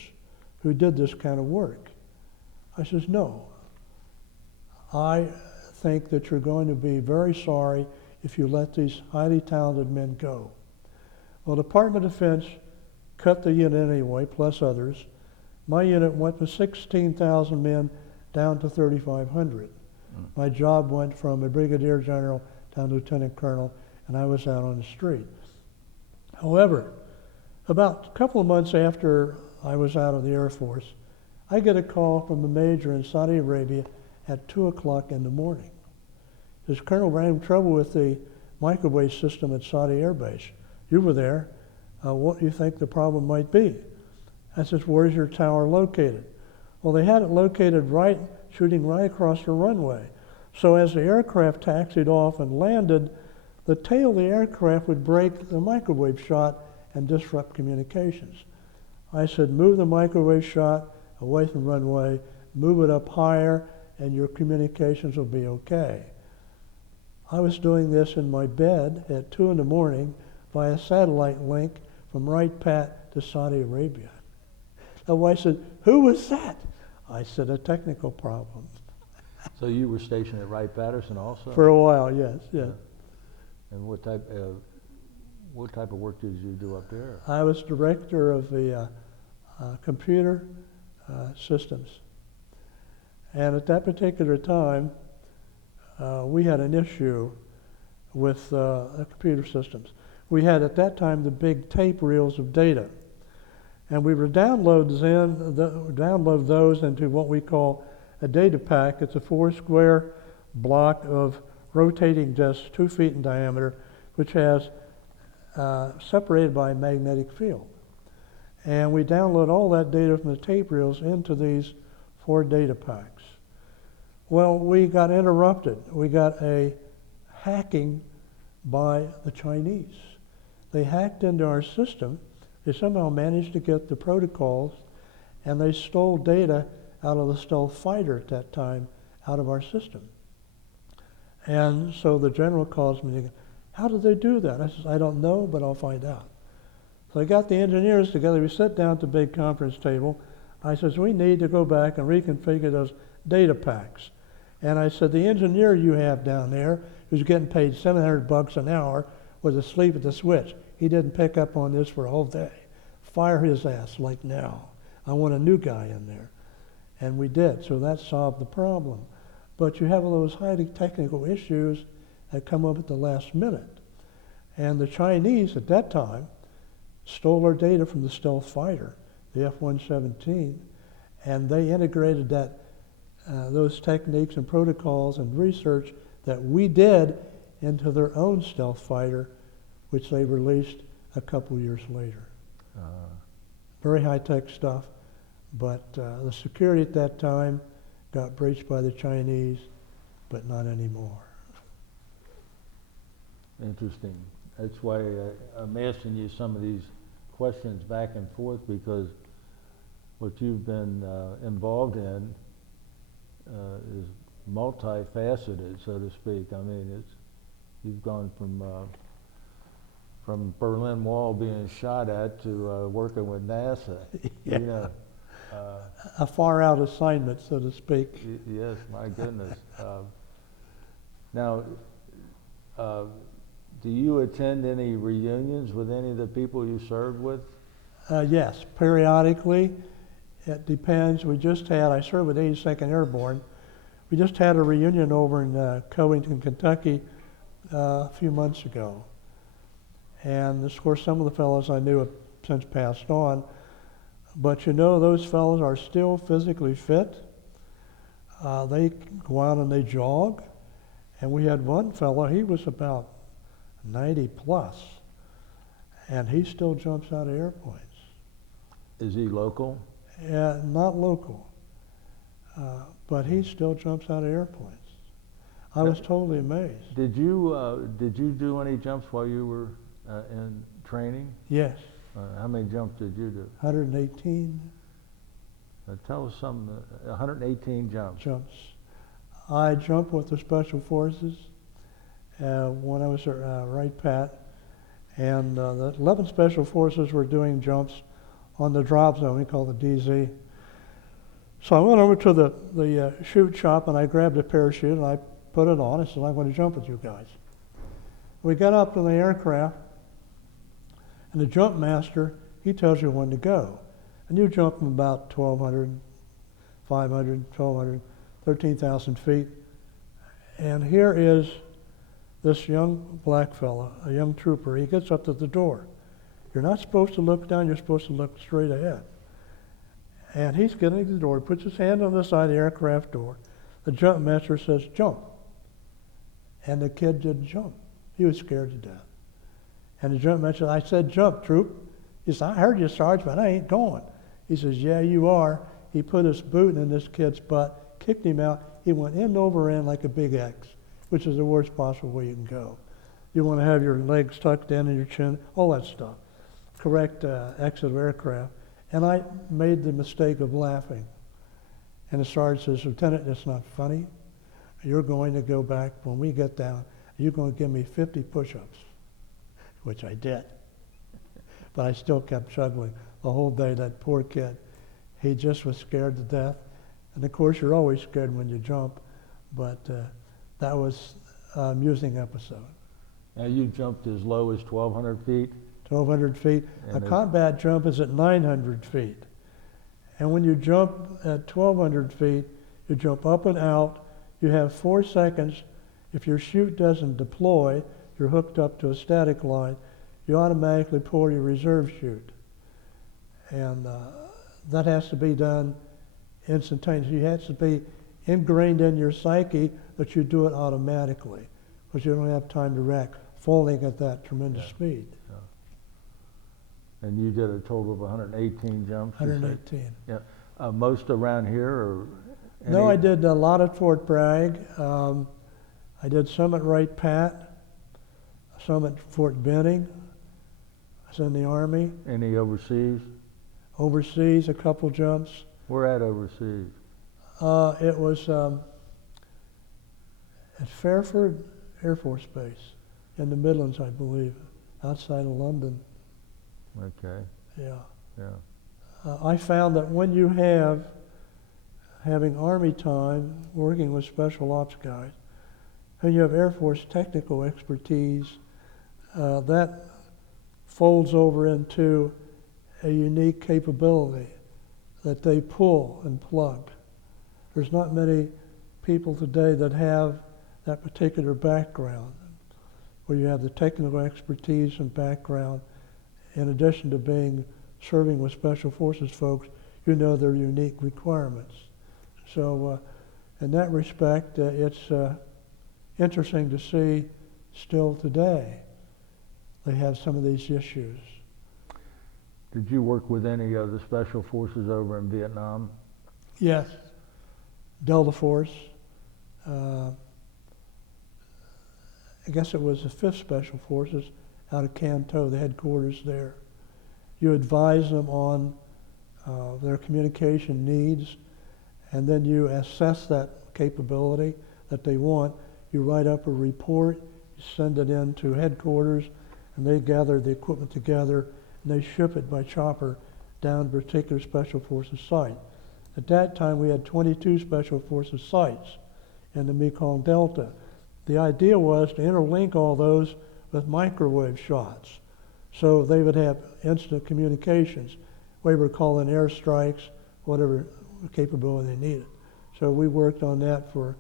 who did this kind of work. I says, no. I think that you're going to be very sorry if you let these highly talented men go. Well, the Department of Defense cut the unit anyway, plus others. My unit went from 16,000 men down to 3,500. My job went from a brigadier general down to lieutenant colonel, and I was out on the street. However, about a couple of months after I was out of the Air Force, I get a call from a major in Saudi Arabia at 2 o'clock in the morning. He says, Colonel, we're having trouble with the microwave system at Saudi Air Base. You were there. What do you think the problem might be? I says, where's your tower located? Well, they had it located shooting right across the runway. So as the aircraft taxied off and landed, the tail of the aircraft would break the microwave shot and disrupt communications. I said, move the microwave shot away from runway, move it up higher, and your communications will be okay. I was doing this in my bed at 2 in the morning via satellite link from Wright Pat to Saudi Arabia. The wife said, who was that? I said, a technical problem. So you were stationed at Wright-Patterson also? For a while, yes. And what type of work did you do up there? I was director of the computer systems. And at that particular time, we had an issue with computer systems. We had at that time the big tape reels of data. And we would download those into what we call a data pack. It's a 4-square block of rotating discs 2 feet in diameter, which has separated by a magnetic field. And we download all that data from the tape reels into these 4 data packs. Well, we got interrupted. We got a hacking by the Chinese. They hacked into our system. They somehow managed to get the protocols, and they stole data out of the stealth fighter at that time out of our system. And so the general calls me, how did they do that? I said, I don't know, but I'll find out. So I got the engineers together. We sat down at the big conference table. I said, we need to go back and reconfigure those data packs. And I said, the engineer you have down there, who's getting paid $700 an hour, was asleep at the switch. He didn't pick up on this for a whole day. Fire his ass like now. I want a new guy in there. And we did, so that solved the problem. But you have all those highly technical issues that come up at the last minute. And the Chinese at that time stole our data from the stealth fighter, the F-117, and they integrated those techniques and protocols and research that we did into their own stealth fighter, which they released a couple years later. Very high-tech stuff, but the security at that time got breached by the Chinese, but not anymore. Interesting. That's why I'm asking you some of these questions back and forth, because what you've been involved in is multifaceted, so to speak. I mean, you've gone from Berlin Wall being shot at to working with NASA. Yeah. You know, a far-out assignment, so to speak. Yes, my goodness. Now, do you attend any reunions with any of the people you served with? Yes, periodically. It depends. I served with 82nd Airborne. We just had a reunion over in Covington, Kentucky a few months ago. And of course, some of the fellows I knew have since passed on. But you know, those fellows are still physically fit. They go out and they jog. And we had one fellow, he was about 90 plus, and he still jumps out of airplanes. Is he local? Not local, but he still jumps out of airplanes. I was totally amazed. Did you do any jumps while you were in training? Yes. How many jumps did you do? 118 Tell us some, 118 jumps. jumps. I jumped with the Special Forces when I was at Wright Pat, and the 11 Special Forces were doing jumps on the drop zone, we call it DZ. So I went over to the chute shop and I grabbed a parachute and I put it on. I said, I'm going to jump with you guys. We got up to the aircraft, and the jump master, he tells you when to go. And you jump from about 1,200, 500, 1,200, 13,000 feet. And here is this young black fella, a young trooper. He gets up to the door. You're not supposed to look down, you're supposed to look straight ahead. And he's getting to the door. He puts his hand on the side of the aircraft door. The jump master says, jump. And the kid didn't jump. He was scared to death. And the jump master said, I said, jump, troop. He said, I heard you, Sarge, but I ain't going. He says, yeah, you are. He put his boot in this kid's butt, kicked him out. He went end over end like a big X, which is the worst possible way you can go. You want to have your legs tucked in and your chin, all that stuff. Correct exit of aircraft. And I made the mistake of laughing. And the sergeant says, Lieutenant, it's not funny. You're going to go back when we get down. You're going to give me 50 push-ups, which I did. But I still kept chuckling the whole day. That poor kid, he just was scared to death. And of course, you're always scared when you jump. But that was an amusing episode. Now you jumped as low as 1,200 feet? 1,200 feet. A combat jump is at 900 feet. And when you jump at 1,200 feet, you jump up and out. You have 4 seconds. If your chute doesn't deploy, you're hooked up to a static line. You automatically pull your reserve chute. And that has to be done instantaneously. It has to be ingrained in your psyche that you do it automatically, because you don't have time to react, falling at that tremendous speed. And you did a total of 118 jumps? 118. Yeah. Most around here? Or no, I did a lot at Fort Bragg. I did some at Wright Pat, some at Fort Benning. I was in the Army. Any overseas? Overseas, a couple jumps. Where at overseas? It was at Fairford Air Force Base in the Midlands, I believe, outside of London. Okay. Yeah. Yeah. I found that when you having Army time, working with special ops guys, and you have Air Force technical expertise, that folds over into a unique capability that they pull and plug. There's not many people today that have that particular background, where you have the technical expertise and background. In addition to serving with Special Forces folks, you know their unique requirements. So in that respect, it's interesting to see still today they have some of these issues. Did you work with any of the Special Forces over in Vietnam? Yes. Delta Force. I guess it was the 5th Special Forces out of Canto, the headquarters there. You advise them on their communication needs, and then you assess that capability that they want. You write up a report, you send it in to headquarters, and they gather the equipment together, and they ship it by chopper down to a particular Special Forces site. At that time, we had 22 Special Forces sites in the Mekong Delta. The idea was to interlink all those with microwave shots. So they would have instant communications. We were calling airstrikes whatever capability they needed. So we worked on that for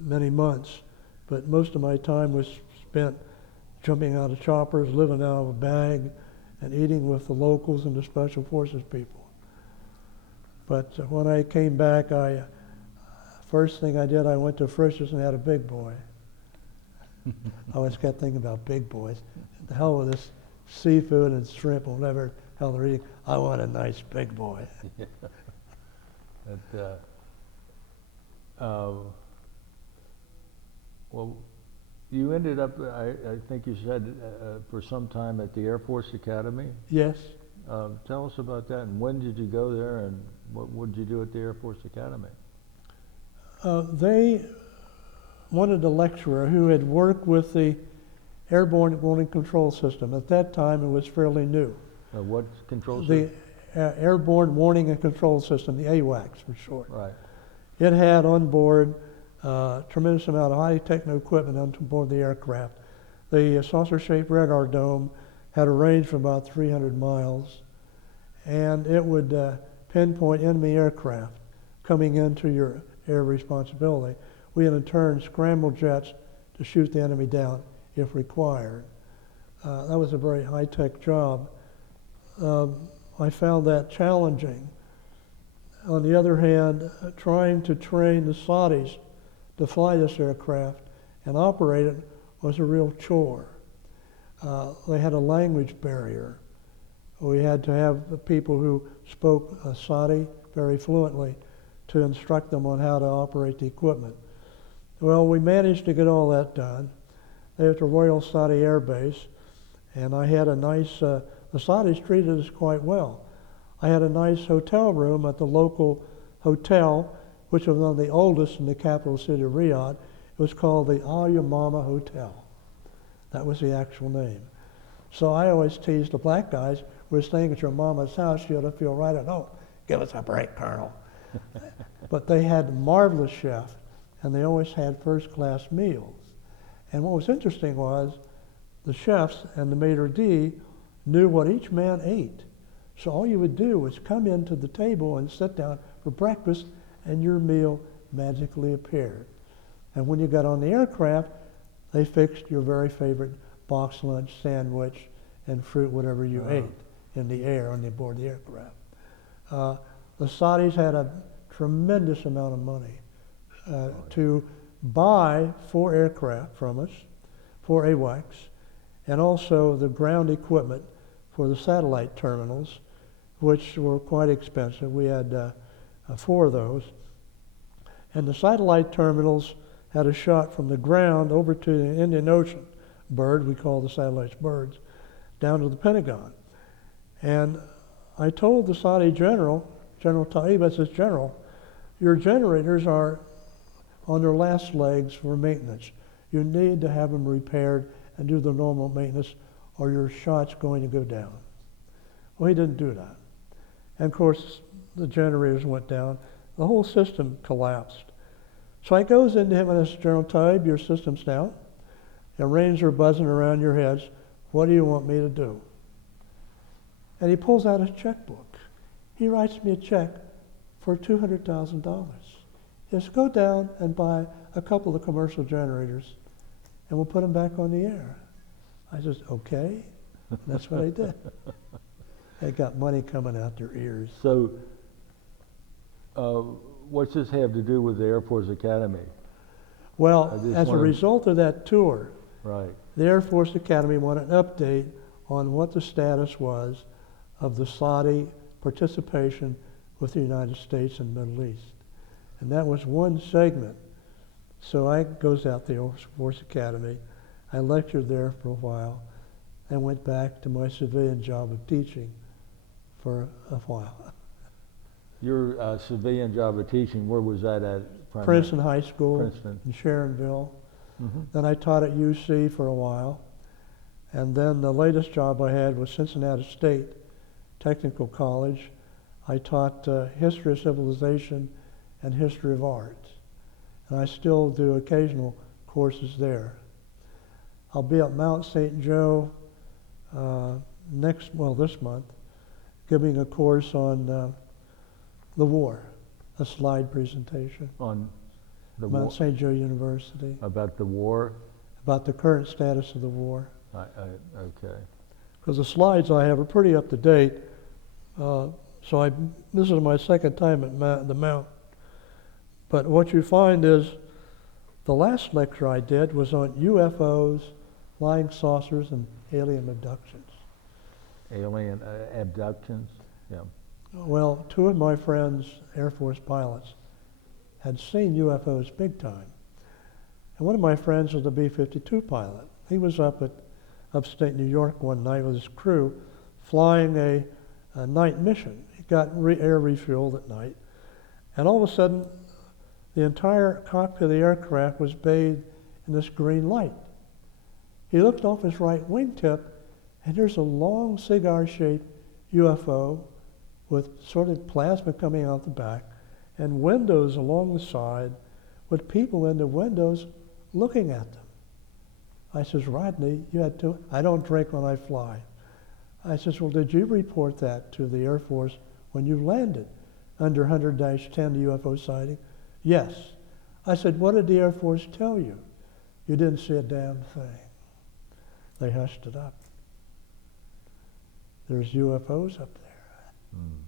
many months, but most of my time was spent jumping out of choppers, living out of a bag, and eating with the locals and the Special Forces people. But when I came back, first thing I did, I went to Frisch's and had a big boy. I always kept thinking about big boys. The hell with this seafood and shrimp and whatever the hell they're eating. I want a nice big boy. But, well, you ended up, I think you said, for some time at the Air Force Academy. Yes. Tell us about that, and when did you go there, and what did you do at the Air Force Academy? They wanted a lecturer who had worked with the Airborne warning control system. At that time, it was fairly new. What control system? The Airborne Warning and Control System, the AWACS for short. Right. It had on board a tremendous amount of high-tech equipment on board the aircraft. The saucer-shaped radar dome had a range of about 300 miles, and it would pinpoint enemy aircraft coming into your air responsibility. We had in turn scrambled jets to shoot the enemy down if required. That was a very high-tech job. I found that challenging. On the other hand, trying to train the Saudis to fly this aircraft and operate it was a real chore. They had a language barrier. We had to have the people who spoke Saudi very fluently to instruct them on how to operate the equipment. Well, we managed to get all that done. They were at the Royal Saudi Air Base, and I had a nice, the Saudis treated us quite well. I had a nice hotel room at the local hotel, which was one of the oldest in the capital city of Riyadh. It was called the Al Yamama Hotel. That was the actual name. So I always teased the black guys, we're staying at your mama's house, you ought to feel right at home. Give us a break, Colonel. But they had a marvelous chef, and they always had first-class meals. And what was interesting was the chefs and the maitre d' knew what each man ate. So all you would do was come into the table and sit down for breakfast, and your meal magically appeared. And when you got on the aircraft, they fixed your very favorite box lunch, sandwich, and fruit, whatever you ate in the air on board the aircraft. The Saudis had a tremendous amount of money to buy 4 aircraft from us, 4 AWACS, and also the ground equipment for the satellite terminals, which were quite expensive. We had 4 of those. And the satellite terminals had a shot from the ground over to the Indian Ocean bird, we call the satellites birds, down to the Pentagon. And I told the Saudi general, General Taib, I says, General, your generators are on their last legs for maintenance. You need to have them repaired and do the normal maintenance, or your shot's going to go down. Well, he didn't do that. And of course, the generators went down. The whole system collapsed. So I goes into him and I says, General Taib, your system's down. The reins are buzzing around your heads. What do you want me to do? And he pulls out his checkbook. He writes me a check for $200,000. He says, go down and buy a couple of commercial generators, and we'll put them back on the air. I says, okay. And that's what I did. They got money coming out their ears. So, what's this have to do with the Air Force Academy? Well, as a result of that tour, right, the Air Force Academy wanted an update on what the status was of the Saudi participation with the United States and Middle East. And that was one segment. So I goes out to the Air Force Academy. I lectured there for a while and went back to my civilian job of teaching for a while. Your civilian job of teaching, where was that at? Princeton High School Princeton. in Sharonville. Mm-hmm. Then I taught at UC for a while. And then the latest job I had was Cincinnati State Technical College. I taught history of civilization and history of art. And I still do occasional courses there. I'll be at Mount St. Joe this month, giving a course on The war, a slide presentation On the about war, St. Joe University, about the war? about the current status of the war. Okay. Because the slides I have are pretty up to date. This is my second time at the Mount. But what you find is the last lecture I did was on UFOs, flying saucers, and alien abductions. Alien abductions? Yeah. Well, two of my friends, Air Force pilots, had seen UFOs big time. And one of my friends was a B-52 pilot. He was up at upstate New York one night with his crew flying a night mission. He got air refueled at night. And all of a sudden, the entire cockpit of the aircraft was bathed in this green light. He looked off his right wingtip, and there's a long cigar-shaped UFO with sort of plasma coming out the back and windows along the side with people in the windows looking at them. I says, Rodney, you had to, I don't drink when I fly. I says, well, did you report that to the Air Force when you landed under 100-10 UFO sighting? Yes. I said, what did the Air Force tell you? You didn't see a damn thing. They hushed it up. There's UFOs up there. Mm.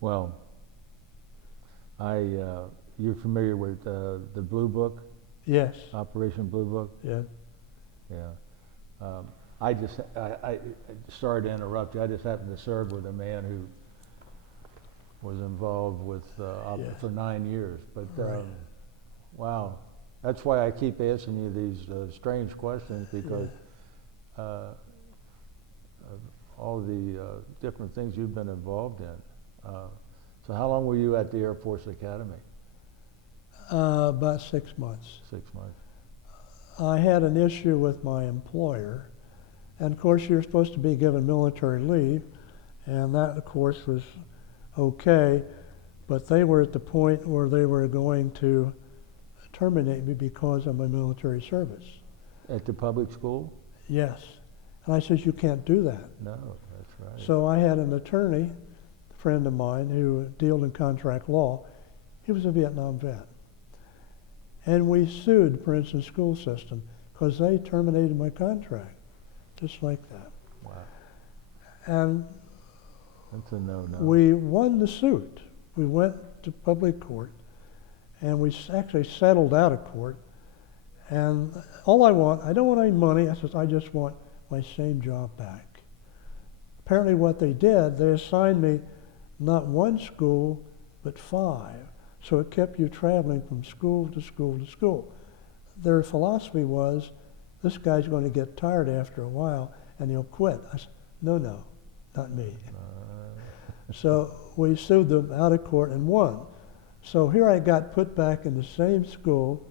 Well, you're familiar with the Blue Book? Yes. Operation Blue Book? Yeah. Yeah. I sorry to interrupt you. I just happened to serve with a man who was involved with Yes. for 9 years. But Right. wow, that's why I keep asking you these strange questions, because of all the different things you've been involved in. So how long were you at the Air Force Academy? About 6 months. 6 months. I had an issue with my employer, and of course you're supposed to be given military leave, and that of course was okay, but they were at the point where they were going to terminate me because of my military service. At the public school? Yes. And I said, you can't do that. No, that's right. So I had an attorney, a friend of mine, who dealt in contract law. He was a Vietnam vet. And we sued the Princeton school system because they terminated my contract, just like that. Wow. And That's a no-no. we won the suit. We went to public court, and we actually settled out of court. And all I don't want any money. I said, I just want my same job back. Apparently what they did, they assigned me not one school, but 5. So it kept you traveling from school to school to school. Their philosophy was, this guy's going to get tired after a while and he'll quit. I said, no, not me. So we sued them out of court and won. So here I got put back in the same school.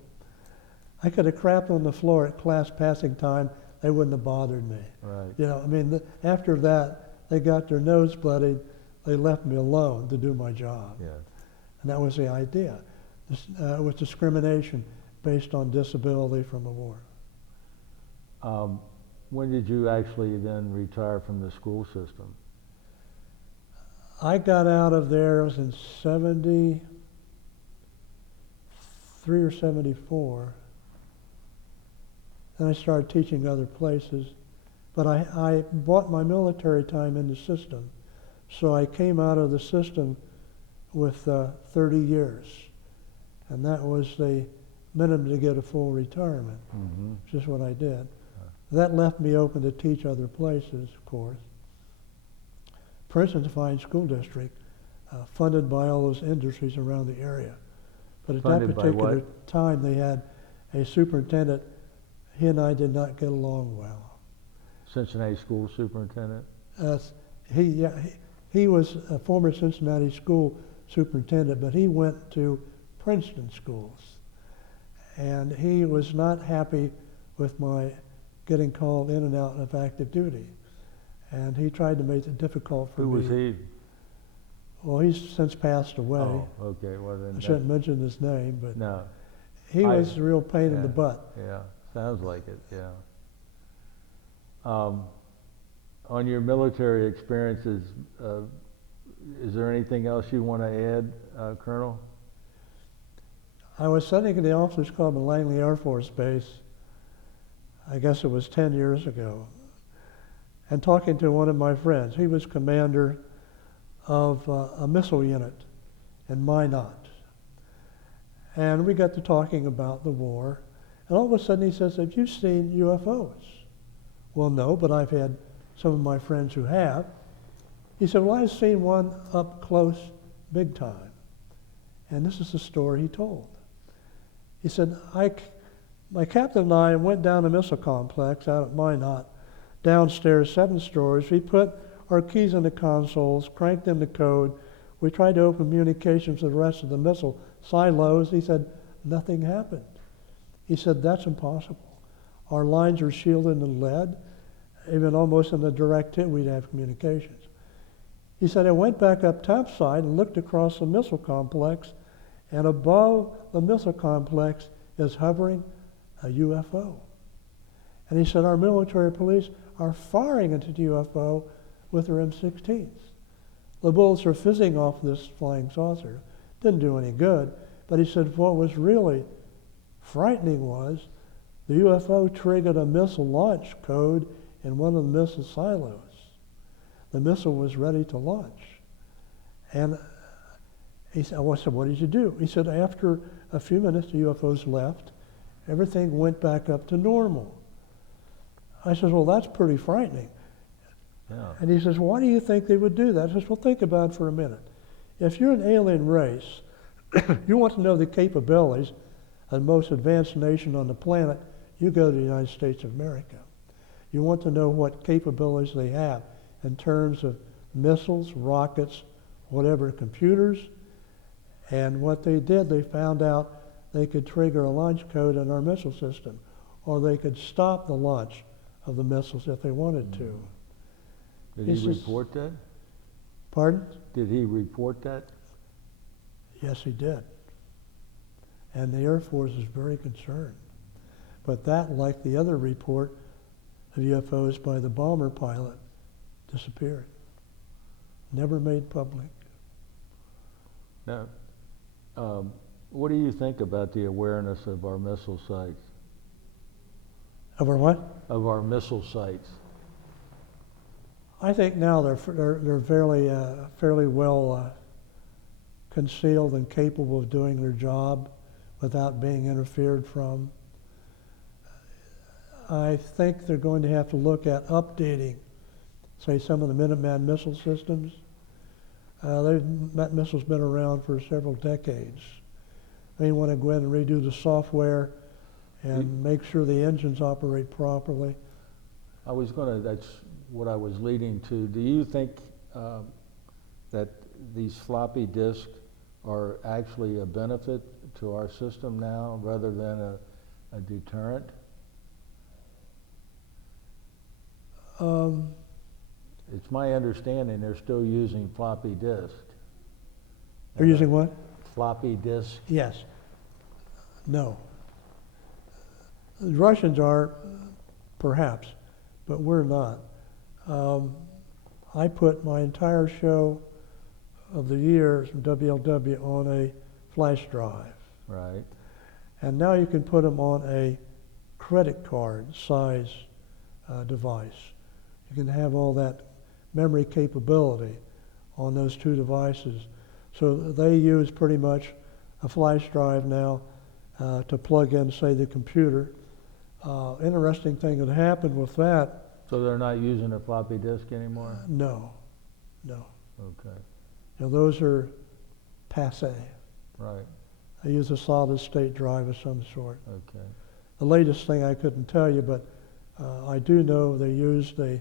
I could have crapped on the floor at class passing time. They wouldn't have bothered me. Right. You know, I mean, after that, they got their nose bloodied. They left me alone to do my job. Yeah. And that was the idea. It was discrimination based on disability from the war. When did you actually then retire from the school system? I got out of there, it was in 73 or 74. Then I started teaching other places. But I bought my military time in the system. So I came out of the system with 30 years. And that was the minimum to get a full retirement, which is what I did. That left me open to teach other places, of course. Princeton's a fine school district, funded by all those industries around the area. But at Funded that by particular what? time, they had a superintendent. He and I did not get along well. Cincinnati school superintendent? He was a former Cincinnati school superintendent, but he went to Princeton schools. And he was not happy with my getting called in and out of active duty. And he tried to make it difficult for me. Who was he? Well, he's since passed away. Oh, okay. Well, then I shouldn't mention his name, but no. he was a real pain in the butt. Yeah, sounds like it, yeah. On your military experiences, is there anything else you want to add, Colonel? I was sitting in the officers' club in Langley Air Force Base, I guess it was 10 years ago, and talking to one of my friends. He was commander of a missile unit in Minot. And we got to talking about the war, and all of a sudden he says, "Have you seen UFOs?" Well, no, but I've had some of my friends who have. He said, "Well, I've seen one up close, big time." And this is the story he told. He said, my captain and I went down a missile complex out at Minot, downstairs, 7 stories. We put our keys in the consoles, cranked in the code. We tried to open communications with the rest of the missile silos. He said, nothing happened. He said, that's impossible. Our lines are shielded in lead. Even almost in the direct hit, we'd have communications. He said, I went back up topside and looked across the missile complex, and above the missile complex is hovering a UFO. And he said, our military police are firing into the UFO with their M16s. The bullets are fizzing off this flying saucer. Didn't do any good. But he said what was really frightening was the UFO triggered a missile launch code in one of the missile silos. The missile was ready to launch. And I said, what did you do? He said, after a few minutes, the UFOs left. Everything went back up to normal. I said, well, that's pretty frightening. Yeah. And he says, why do you think they would do that? I says, well, think about it for a minute. If you're an alien race, you want to know the capabilities of the most advanced nation on the planet, you go to the United States of America. You want to know what capabilities they have in terms of missiles, rockets, whatever, computers. And what they did, they found out they could trigger a launch code in our missile system, or they could stop the launch of the missiles if they wanted to. Did he report that? Pardon? Did he report that? Yes, he did. And the Air Force is very concerned. But that, like the other report of UFOs by the bomber pilot, disappeared. Never made public. Now, what do you think about the awareness of our missile sites? Of our what? Of our missile sites. I think now they're fairly well concealed and capable of doing their job without being interfered from. I think they're going to have to look at updating, say, some of the Minuteman missile systems. That missile's been around for several decades. They want to go ahead and redo the software and make sure the engines operate properly. That's what I was leading to. Do you think that these floppy disks are actually a benefit to our system now rather than a deterrent? It's my understanding they're still using floppy disks. They're using what? Floppy disks. Yes. No. The Russians are, perhaps, but we're not. I put my entire show of the years from WLW on a flash drive. Right. And now you can put them on a credit card size device. You can have all that memory capability on those two devices. So they use pretty much a flash drive now to plug in, say, the computer. Interesting thing that happened with that. So they're not using a floppy disk anymore? No. Okay. You know, those are passé. Right. They use a solid state drive of some sort. Okay. The latest thing I couldn't tell you, but I do know they used a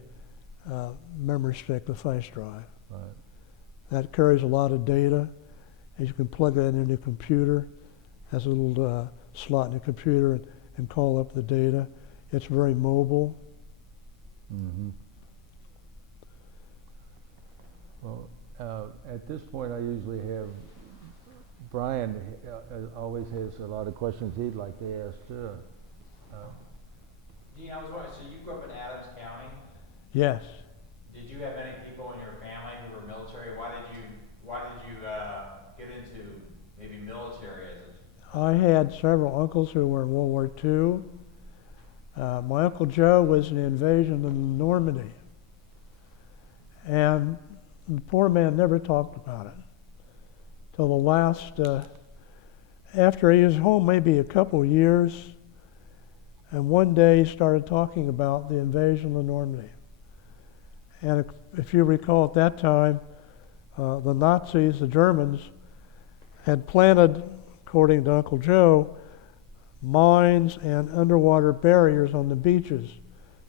memory stick, the flash drive. Right. That carries a lot of data, and you can plug that into a computer, has a little slot in the computer, and call up the data. It's very mobile. Mm-hmm. Well, at this point, I usually have Brian always has a lot of questions he'd like to ask too. Dean, I was wondering, so you grew up in Adams County. Yes. Did you have any people in your family who were military? Why did you I had several uncles who were in World War II. My Uncle Joe was in the invasion of Normandy. And the poor man never talked about it till the last, after he was home maybe a couple years, and one day he started talking about the invasion of Normandy. And if you recall at that time, the Nazis, the Germans, had planted, according to Uncle Joe, mines and underwater barriers on the beaches.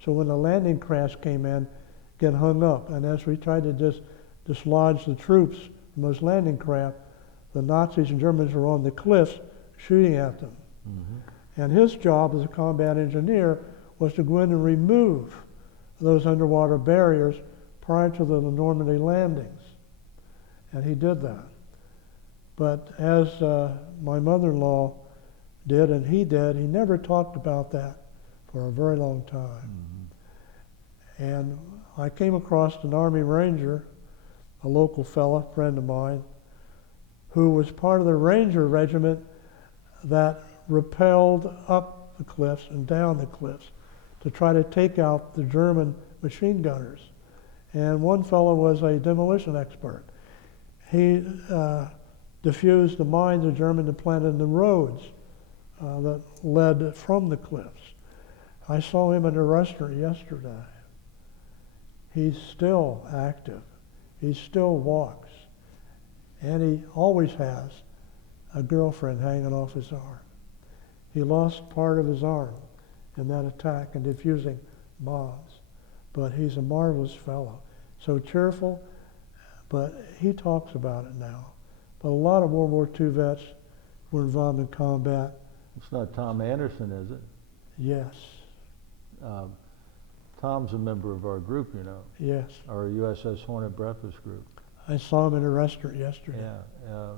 So when the landing craft came in, get hung up. And as we tried to dislodge the troops from those landing craft, the Nazis and Germans were on the cliffs shooting at them. Mm-hmm. And his job as a combat engineer was to go in and remove those underwater barriers prior to the Normandy landings. And he did that. But as my mother-in-law did, and he did, he never talked about that for a very long time. Mm-hmm. And I came across an Army Ranger, a local fella, friend of mine, who was part of the Ranger regiment that rappelled up the cliffs and down the cliffs to try to take out the German machine gunners. And one fellow was a demolition expert. He diffused the mines the Germans had planted in the roads that led from the cliffs. I saw him in a restaurant yesterday. He's still active. He still walks. And he always has a girlfriend hanging off his arm. He lost part of his arm in that attack and defusing bombs. But he's a marvelous fellow. So cheerful, but he talks about it now. But a lot of World War II vets were involved in combat. It's not Tom Anderson, is it? Yes. Tom's a member of our group, you know. Yes. Our USS Hornet breakfast group. I saw him in a restaurant yesterday. Yeah.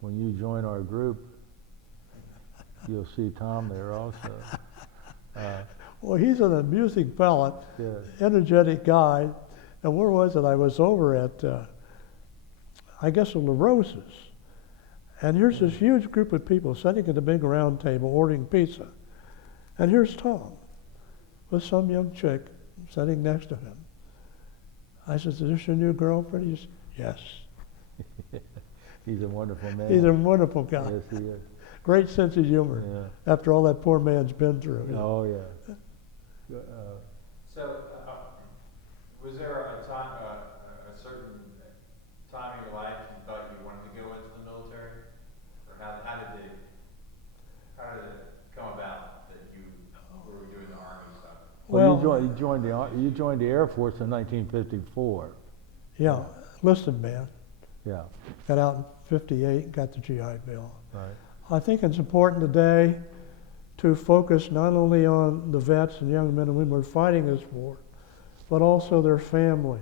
When you join our group, you'll see Tom there also. Well, he's an amusing fella, yes. Energetic guy. And where was it? I was over at, I guess, a La Rosa's. And here's this huge group of people sitting at a big round table ordering pizza. And here's Tom with some young chick sitting next to him. I said, "Is this your new girlfriend?" He said, "Yes." He's a wonderful man. He's a wonderful guy. Yes, he is. Great sense of humor after all that poor man's been through. Oh, yeah. So, was there a time, a certain time in your life you thought you wanted to go into the military? Or how did it come about that you were doing the Army stuff? Well, you joined the Air Force in 1954. Yeah, enlisted man. Yeah. Got out in 58, got the GI Bill. Right. I think it's important today to focus not only on the vets and young men and women who are fighting this war, but also their families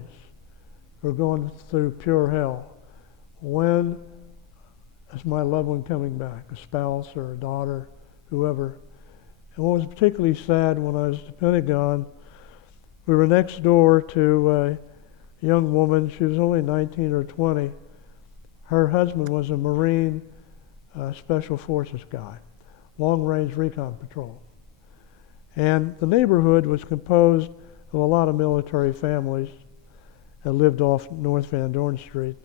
who are going through pure hell. When is my loved one coming back, a spouse or a daughter, whoever? And what was particularly sad when I was at the Pentagon, we were next door to a young woman. She was only 19 or 20. Her husband was a Marine Special Forces guy, long-range recon patrol. And the neighborhood was composed of a lot of military families that lived off North Van Dorn Street.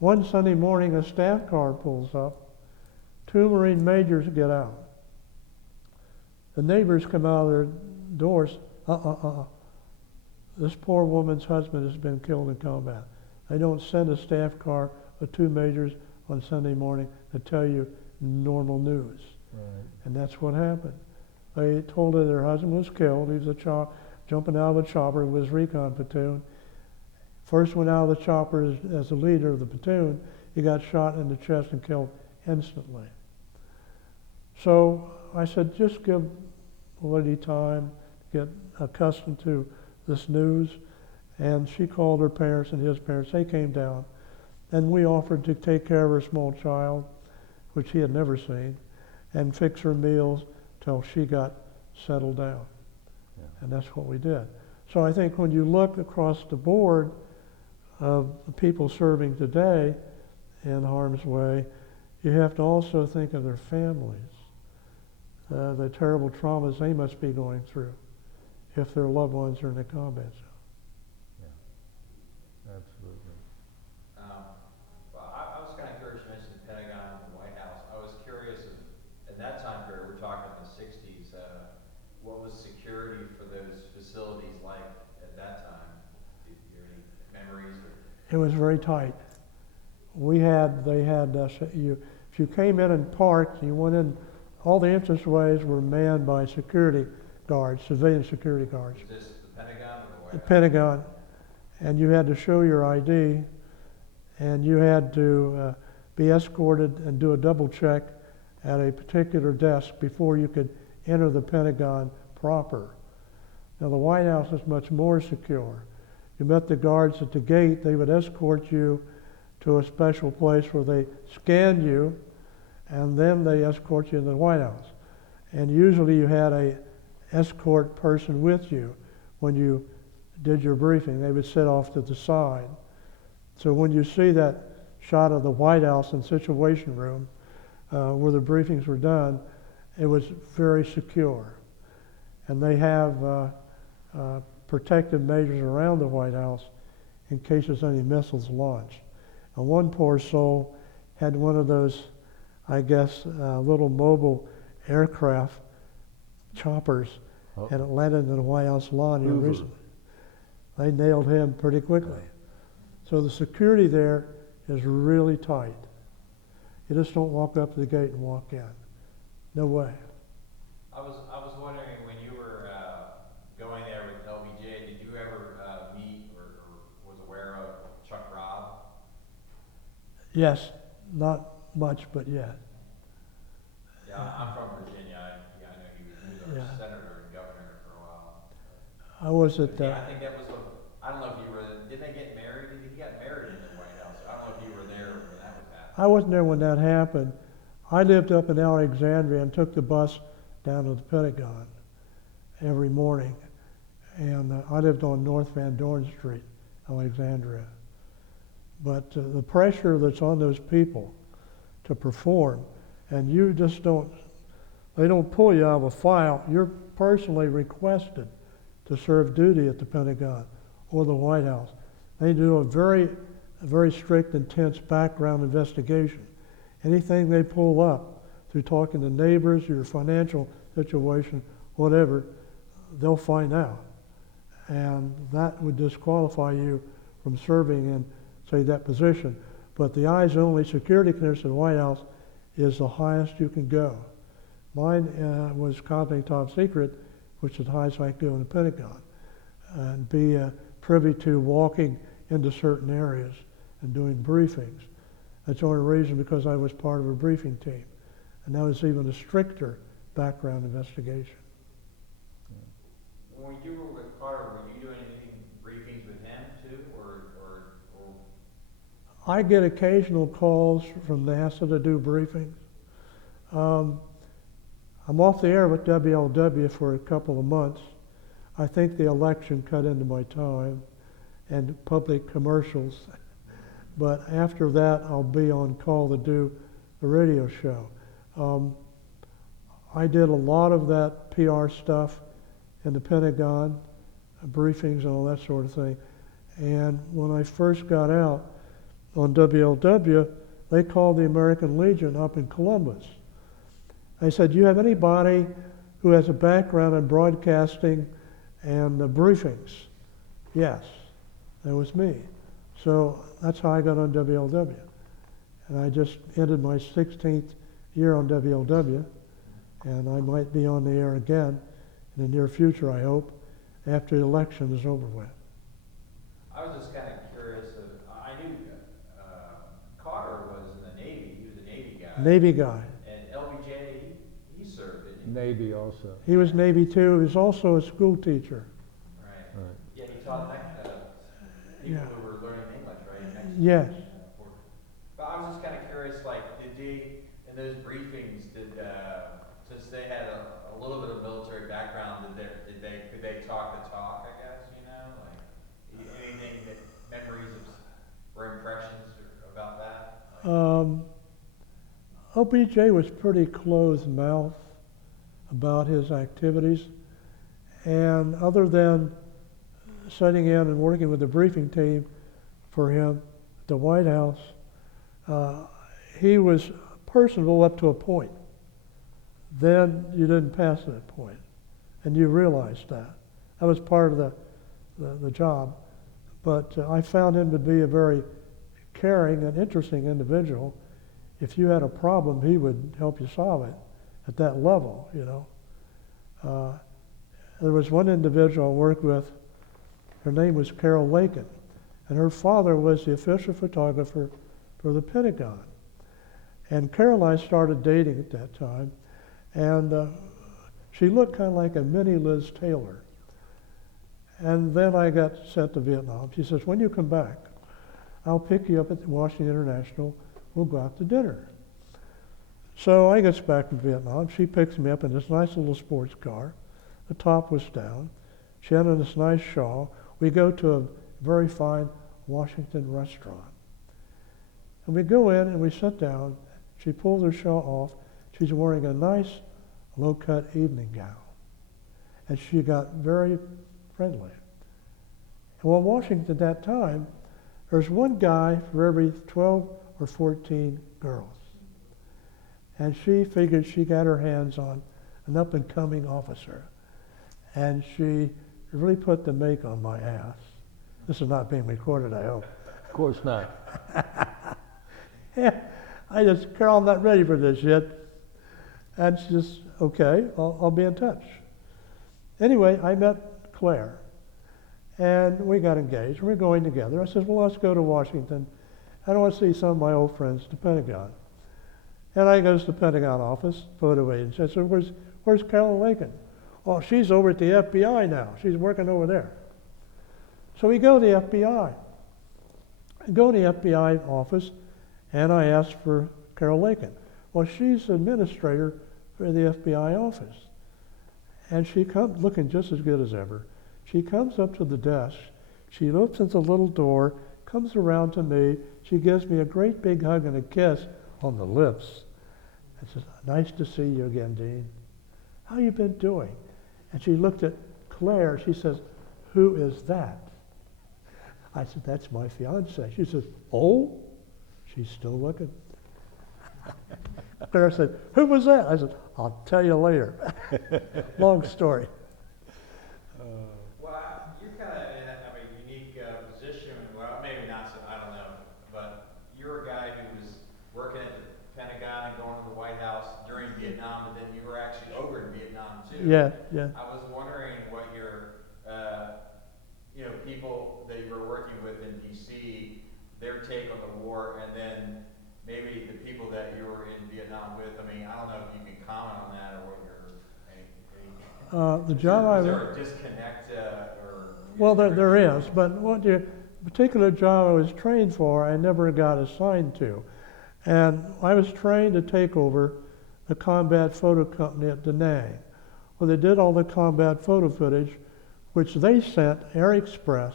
One Sunday morning, a staff car pulls up. 2 Marine majors get out. The neighbors come out of their doors. This poor woman's husband has been killed in combat. They don't send a staff car of 2 majors on Sunday morning to tell you normal news. Right. And that's what happened. They told her their husband was killed. He was jumping out of a chopper with his recon platoon. First went out of the chopper as the leader of the platoon. He got shot in the chest and killed instantly. So I said, just give the lady time to get accustomed to this news. And she called her parents and his parents. They came down. And we offered to take care of her small child, which he had never seen, and fix her meals till she got settled down. Yeah. And that's what we did. So I think when you look across the board of the people serving today in harm's way, you have to also think of their families, the terrible traumas they must be going through if their loved ones are in the combat zone. Absolutely. Well, I was kind of curious, you mentioned the Pentagon and the White House. I was curious if, in that time period, we're talking in the 60s, what was security for those facilities like at that time? Do you have any memories? Or? It was very tight. If you came in and parked, you went in, all the entranceways were manned by security guards, civilian security guards. Was this the Pentagon or the White The House? Pentagon. And you had to show your ID, and you had to be escorted and do a double check at a particular desk before you could enter the Pentagon proper. Now the White House is much more secure. You met the guards at the gate, they would escort you to a special place where they scanned you, and then they escort you into the White House. And usually you had a escort person with you when you did your briefing. They would sit off to the side. So when you see that shot of the White House and Situation Room where the briefings were done, it was very secure. And they have protective measures around the White House in case there's any missiles launched. And one poor soul had one of those, I guess, little mobile aircraft choppers, and it landed in the White House lawn here recently. They nailed him pretty quickly. So the security there is really tight. You just don't walk up to the gate and walk in. No way. I was wondering, when you were going there with LBJ, did you ever meet or was aware of Chuck Robb? Yes, not much, but yes. Yeah, I'm from Virginia. I know he was our senator and governor for a while. I was at. I think that was I don't know if you were. Did they get married? He got married in the White House. I don't know if you were there when that was happening. I wasn't there when that happened. I lived up in Alexandria and took the bus down to the Pentagon every morning. And I lived on North Van Dorn Street, Alexandria. But the pressure that's on those people to perform, and you just they don't pull you out of a file. You're personally requested to serve duty at the Pentagon or the White House. They do a very strict, intense background investigation. Anything they pull up through talking to neighbors, your financial situation, whatever, they'll find out. And that would disqualify you from serving in, say, that position. But the eyes-only security clearance in the White House is the highest you can go. Mine was company top secret, which is the highest I could go in the Pentagon, and be privy to walking into certain areas and doing briefings. That's the only reason, because I was part of a briefing team. And that was even a stricter background investigation. When you were with Carter, were you doing anything briefings with him too, or? I get occasional calls from NASA to do briefings. I'm off the air with WLW for a couple of months. I think the election cut into my time and public commercials. But after that, I'll be on call to do the radio show. I did a lot of that PR stuff in the Pentagon, briefings and all that sort of thing. And when I first got out on WLW, they called the American Legion up in Columbus. They said, "Do you have anybody who has a background in broadcasting and briefings?" Yes, that was me. So that's how I got on WLW. And I just ended my 16th year on WLW, and I might be on the air again in the near future, I hope, after the election is over with. I was just kind of curious. I knew Carter was in the Navy. He was a Navy guy. Navy guy. And LBJ, he served, didn't he? Navy also. He was Navy too. He was also a school teacher. Right. Right. Yeah, he taught people who were learning English, right? in Mexico. Yes. But I was just kind of curious, like, did they, in those briefings, since they had a little bit of military background, could they talk the talk, I guess, like anything memories or impressions about that? OBJ was pretty closed-mouthed about his activities, and other than sitting in and working with the briefing team for him at the White House, he was personable up to a point. Then you didn't pass that point, and you realized that. That was part of the job. But I found him to be a very caring and interesting individual. If you had a problem, he would help you solve it at that level, you know. There was one individual I worked with, her name was Carol Lakin, and her father was the official photographer for the Pentagon. And Carol and I started dating at that time, and she looked kind of like a mini Liz Taylor. And then I got sent to Vietnam. She says, when you come back, I'll pick you up at the Washington International, we'll go out to dinner. So I get back from Vietnam, she picks me up in this nice little sports car. The top was down. She had on this nice shawl. We go to a very fine Washington restaurant. And we go in and we sit down. She pulls her shawl off. She's wearing a nice low-cut evening gown. And she got very friendly. And well, Washington at that time, there's one guy for every 12 or 14 girls. And she figured she got her hands on an up-and-coming officer. And she really put the make on my ass. This is not being recorded, I hope. Of course not. Yeah, I just, Carol, I'm not ready for this yet. And she just, okay, I'll be in touch. Anyway, I met Claire, and we got engaged. We're going together. I said, well, let's go to Washington. I want to see some of my old friends at the Pentagon. And I goes to the Pentagon office, photo agency. I said, where's Carol Lakin? Oh, she's over at the FBI now. She's working over there. So we go to the FBI. I go to the FBI office, and I ask for Carol Lakin. Well, she's administrator for the FBI office. And she comes looking just as good as ever. She comes up to the desk. She opens the little door, comes around to me. She gives me a great big hug and a kiss on the lips. And says, nice to see you again, Dean. How you been doing? And she looked at Claire. She says, who is that? I said, that's my fiance. She says, oh? She's still looking. Claire said, who was that? I said, I'll tell you later. Long story. Well, you're kind of in a unique position. Well, maybe not so, I don't know. But you're a guy who was working at the Pentagon and going to the White House during Vietnam, and then you were actually over in Vietnam, too. Yeah, yeah. I was wondering what your, people that you were working with in D.C., their take on the war, and then maybe the people that you were in Vietnam with. I mean, I don't know if you can comment on that or what your, The job I is there a disconnect or? Well, there is, but what the particular job I was trained for, I never got assigned to. And I was trained to take over the combat photo company at Da Nang, where they did all the combat photo footage, which they sent Air Express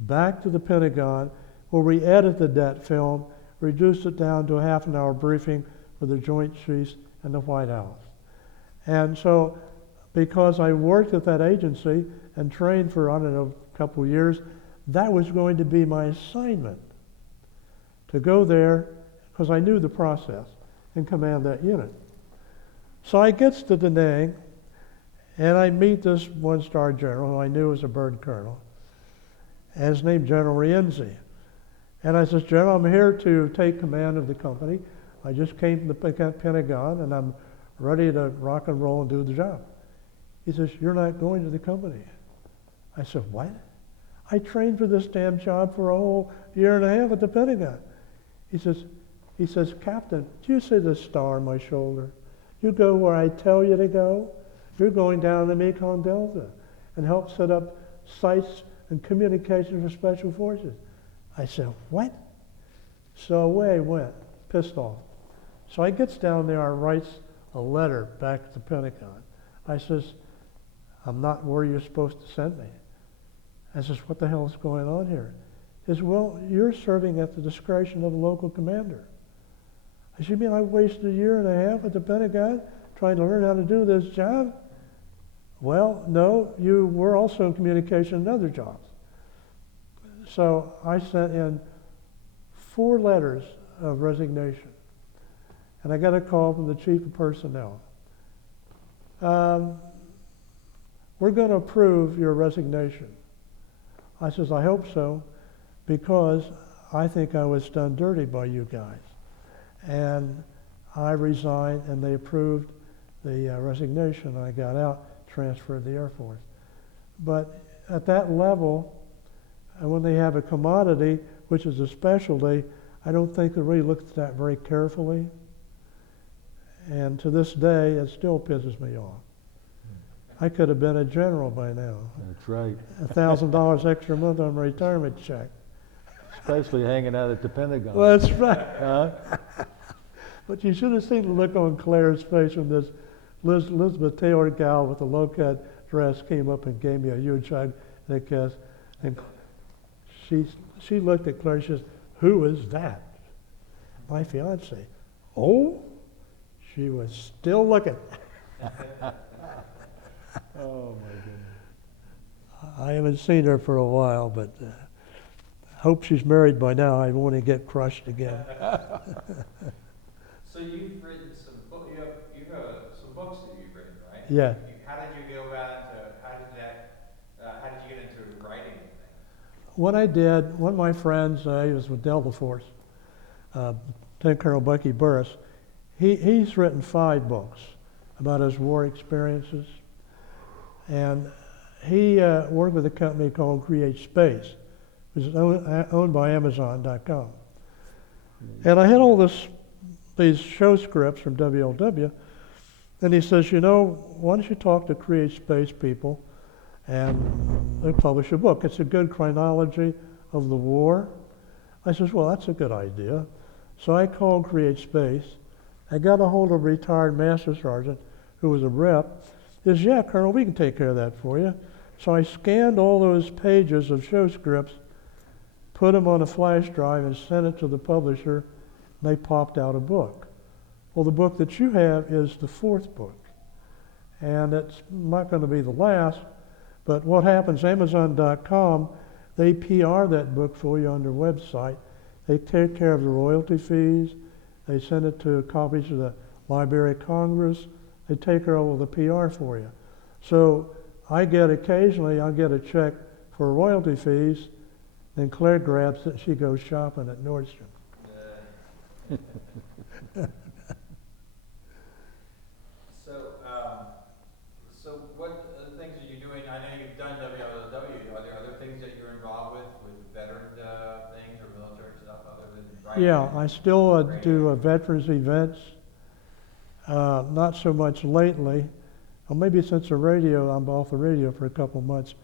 back to the Pentagon, where we edited that film, reduced it down to a half-an-hour briefing for the Joint Chiefs and the White House. And so, because I worked at that agency and trained for, I don't know, a couple of years, that was going to be my assignment, to go there, because I knew the process, and command that unit. So I gets to Da Nang, and I meet this one-star general who I knew was a bird colonel, and his name General Rienzi. And I says, General, I'm here to take command of the company. I just came from the Pentagon, and I'm ready to rock and roll and do the job. He says, you're not going to the company. I said, what? I trained for this damn job for a whole year and a half at the Pentagon. He says, Captain, do you see the star on my shoulder? You go where I tell you to go. You're going down the Mekong Delta and help set up sites and communication for Special Forces. I said, what? So away I went, pissed off. So I gets down there and writes a letter back to the Pentagon. I says, I'm not where you're supposed to send me. I says, what the hell is going on here? He says, well, you're serving at the discretion of a local commander. I said, you mean I wasted a year and a half at the Pentagon trying to learn how to do this job? Well, no, you were also in communication in other jobs. So I sent in 4 letters of resignation. And I got a call from the chief of personnel. We're going to approve your resignation. I says, I hope so, because I think I was done dirty by you guys. And I resigned, and they approved the resignation. I got out, transferred to the Air Force. But at that level, and when they have a commodity, which is a specialty, I don't think they really look at that very carefully. And to this day, it still pisses me off. I could have been a general by now. That's right. $1,000 extra a month on my retirement check. Especially hanging out at the Pentagon. Well, that's right. Huh? But you should have seen the look on Claire's face when this Elizabeth Taylor gal with the low-cut dress came up and gave me a huge hug and a kiss. And she looked at Claire and she says, who is that? My fiance. Oh? She was still looking. Oh, my goodness. I haven't seen her for a while, but hope she's married by now. I want to get crushed again. So you've written some books. You have some books that you've written, right? Yeah. How did you go about into? How did you get into writing anything? What I did, one of my friends, he was with Delta Force, Lieutenant Colonel Bucky Burris. He's written 5 books about his war experiences, and he worked with a company called Create Space, which is owned by Amazon.com. And I had all these show scripts from WLW, and he says, you know, why don't you talk to Create Space people, and they publish a book. It's a good chronology of the war. I says, well, that's a good idea. So I called Create Space. I got a hold of a retired master sergeant who was a rep. He says, yeah, Colonel, we can take care of that for you. So I scanned all those pages of show scripts, put them on a flash drive, and sent it to the publisher, and they popped out a book. Well, the book that you have is the 4th book, and it's not going to be the last, but what happens, Amazon.com, they PR that book for you on their website. They take care of the royalty fees. They send it to copies of the Library of Congress. They take care of all the PR for you. So occasionally I'll get a check for royalty fees, and Claire grabs it, she goes shopping at Nordstrom. So what things are you doing? I know you've done WLW. Are there other things that you're involved with veteran things or military stuff other than writing? Yeah, I still do veterans events. Not so much lately. Well, maybe since the radio, I'm off the radio for a couple months,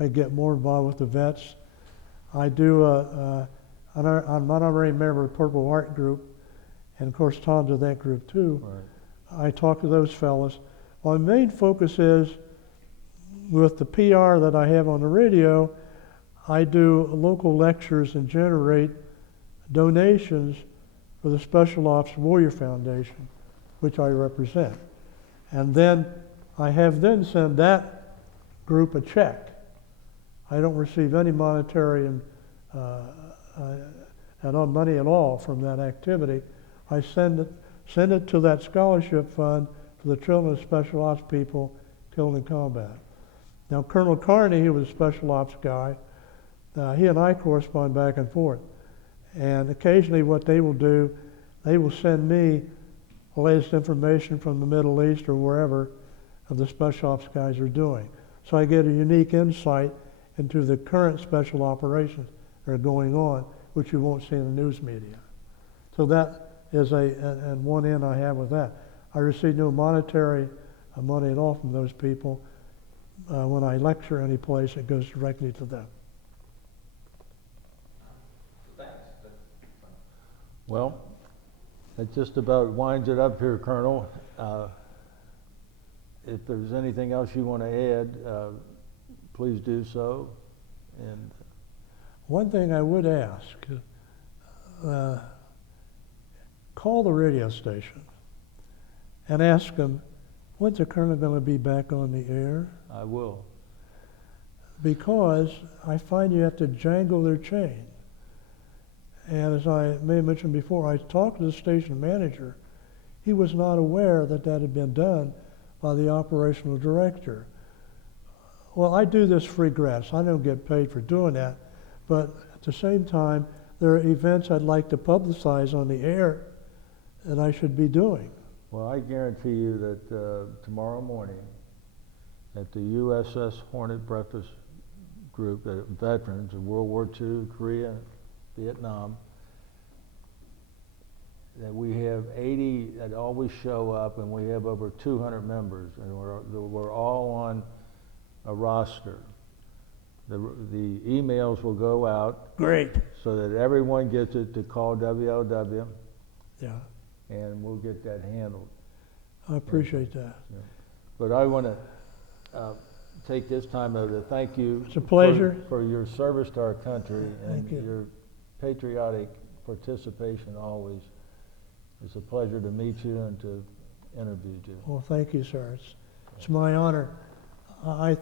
I get more involved with the vets. I do I'm not already a member of the Purple Heart group, and of course Tom's in that group too. Right. I talk to those fellas. My main focus is with the PR that I have on the radio, I do local lectures and generate donations for the Special Ops Warrior Foundation, which I represent. And then I have them send that group a check. I don't receive any monetary money at all from that activity. I send it to that scholarship fund for the children of Special Ops people killed in combat. Now, Colonel Carney, he was a Special Ops guy, he and I correspond back and forth. And occasionally what they will do, they will send me the latest information from the Middle East or wherever of the Special Ops guys are doing. So I get a unique insight into the current special operations that are going on, which you won't see in the news media. So that is and one end I have with that. I receive no monetary money at all from those people. When I lecture any place, it goes directly to them. Thanks. Well, that just about winds it up here, Colonel. If there's anything else you want to add, please do so. And one thing I would ask, call the radio station and ask them, when's the colonel going to be back on the air? I will. Because I find you have to jangle their chain. And as I may have mentioned before, I talked to the station manager. He was not aware that that had been done by the operational director. Well, I do this free gratis. I don't get paid for doing that. But at the same time, there are events I'd like to publicize on the air that I should be doing. Well, I guarantee you that tomorrow morning at the USS Hornet Breakfast Group, the veterans of World War II, Korea, Vietnam, that we have 80 that always show up, and we have over 200 members, and we're all on a roster. The emails will go out Great. so that everyone gets it to call WLW, Yeah, and we'll get that handled. I appreciate that. Yeah. But I want to take this time to thank you. It's a pleasure. For your service to our country and Thank you. your patriotic participation always. It's a pleasure to meet you and to interview you. Well, thank you, sir. It's my honor. I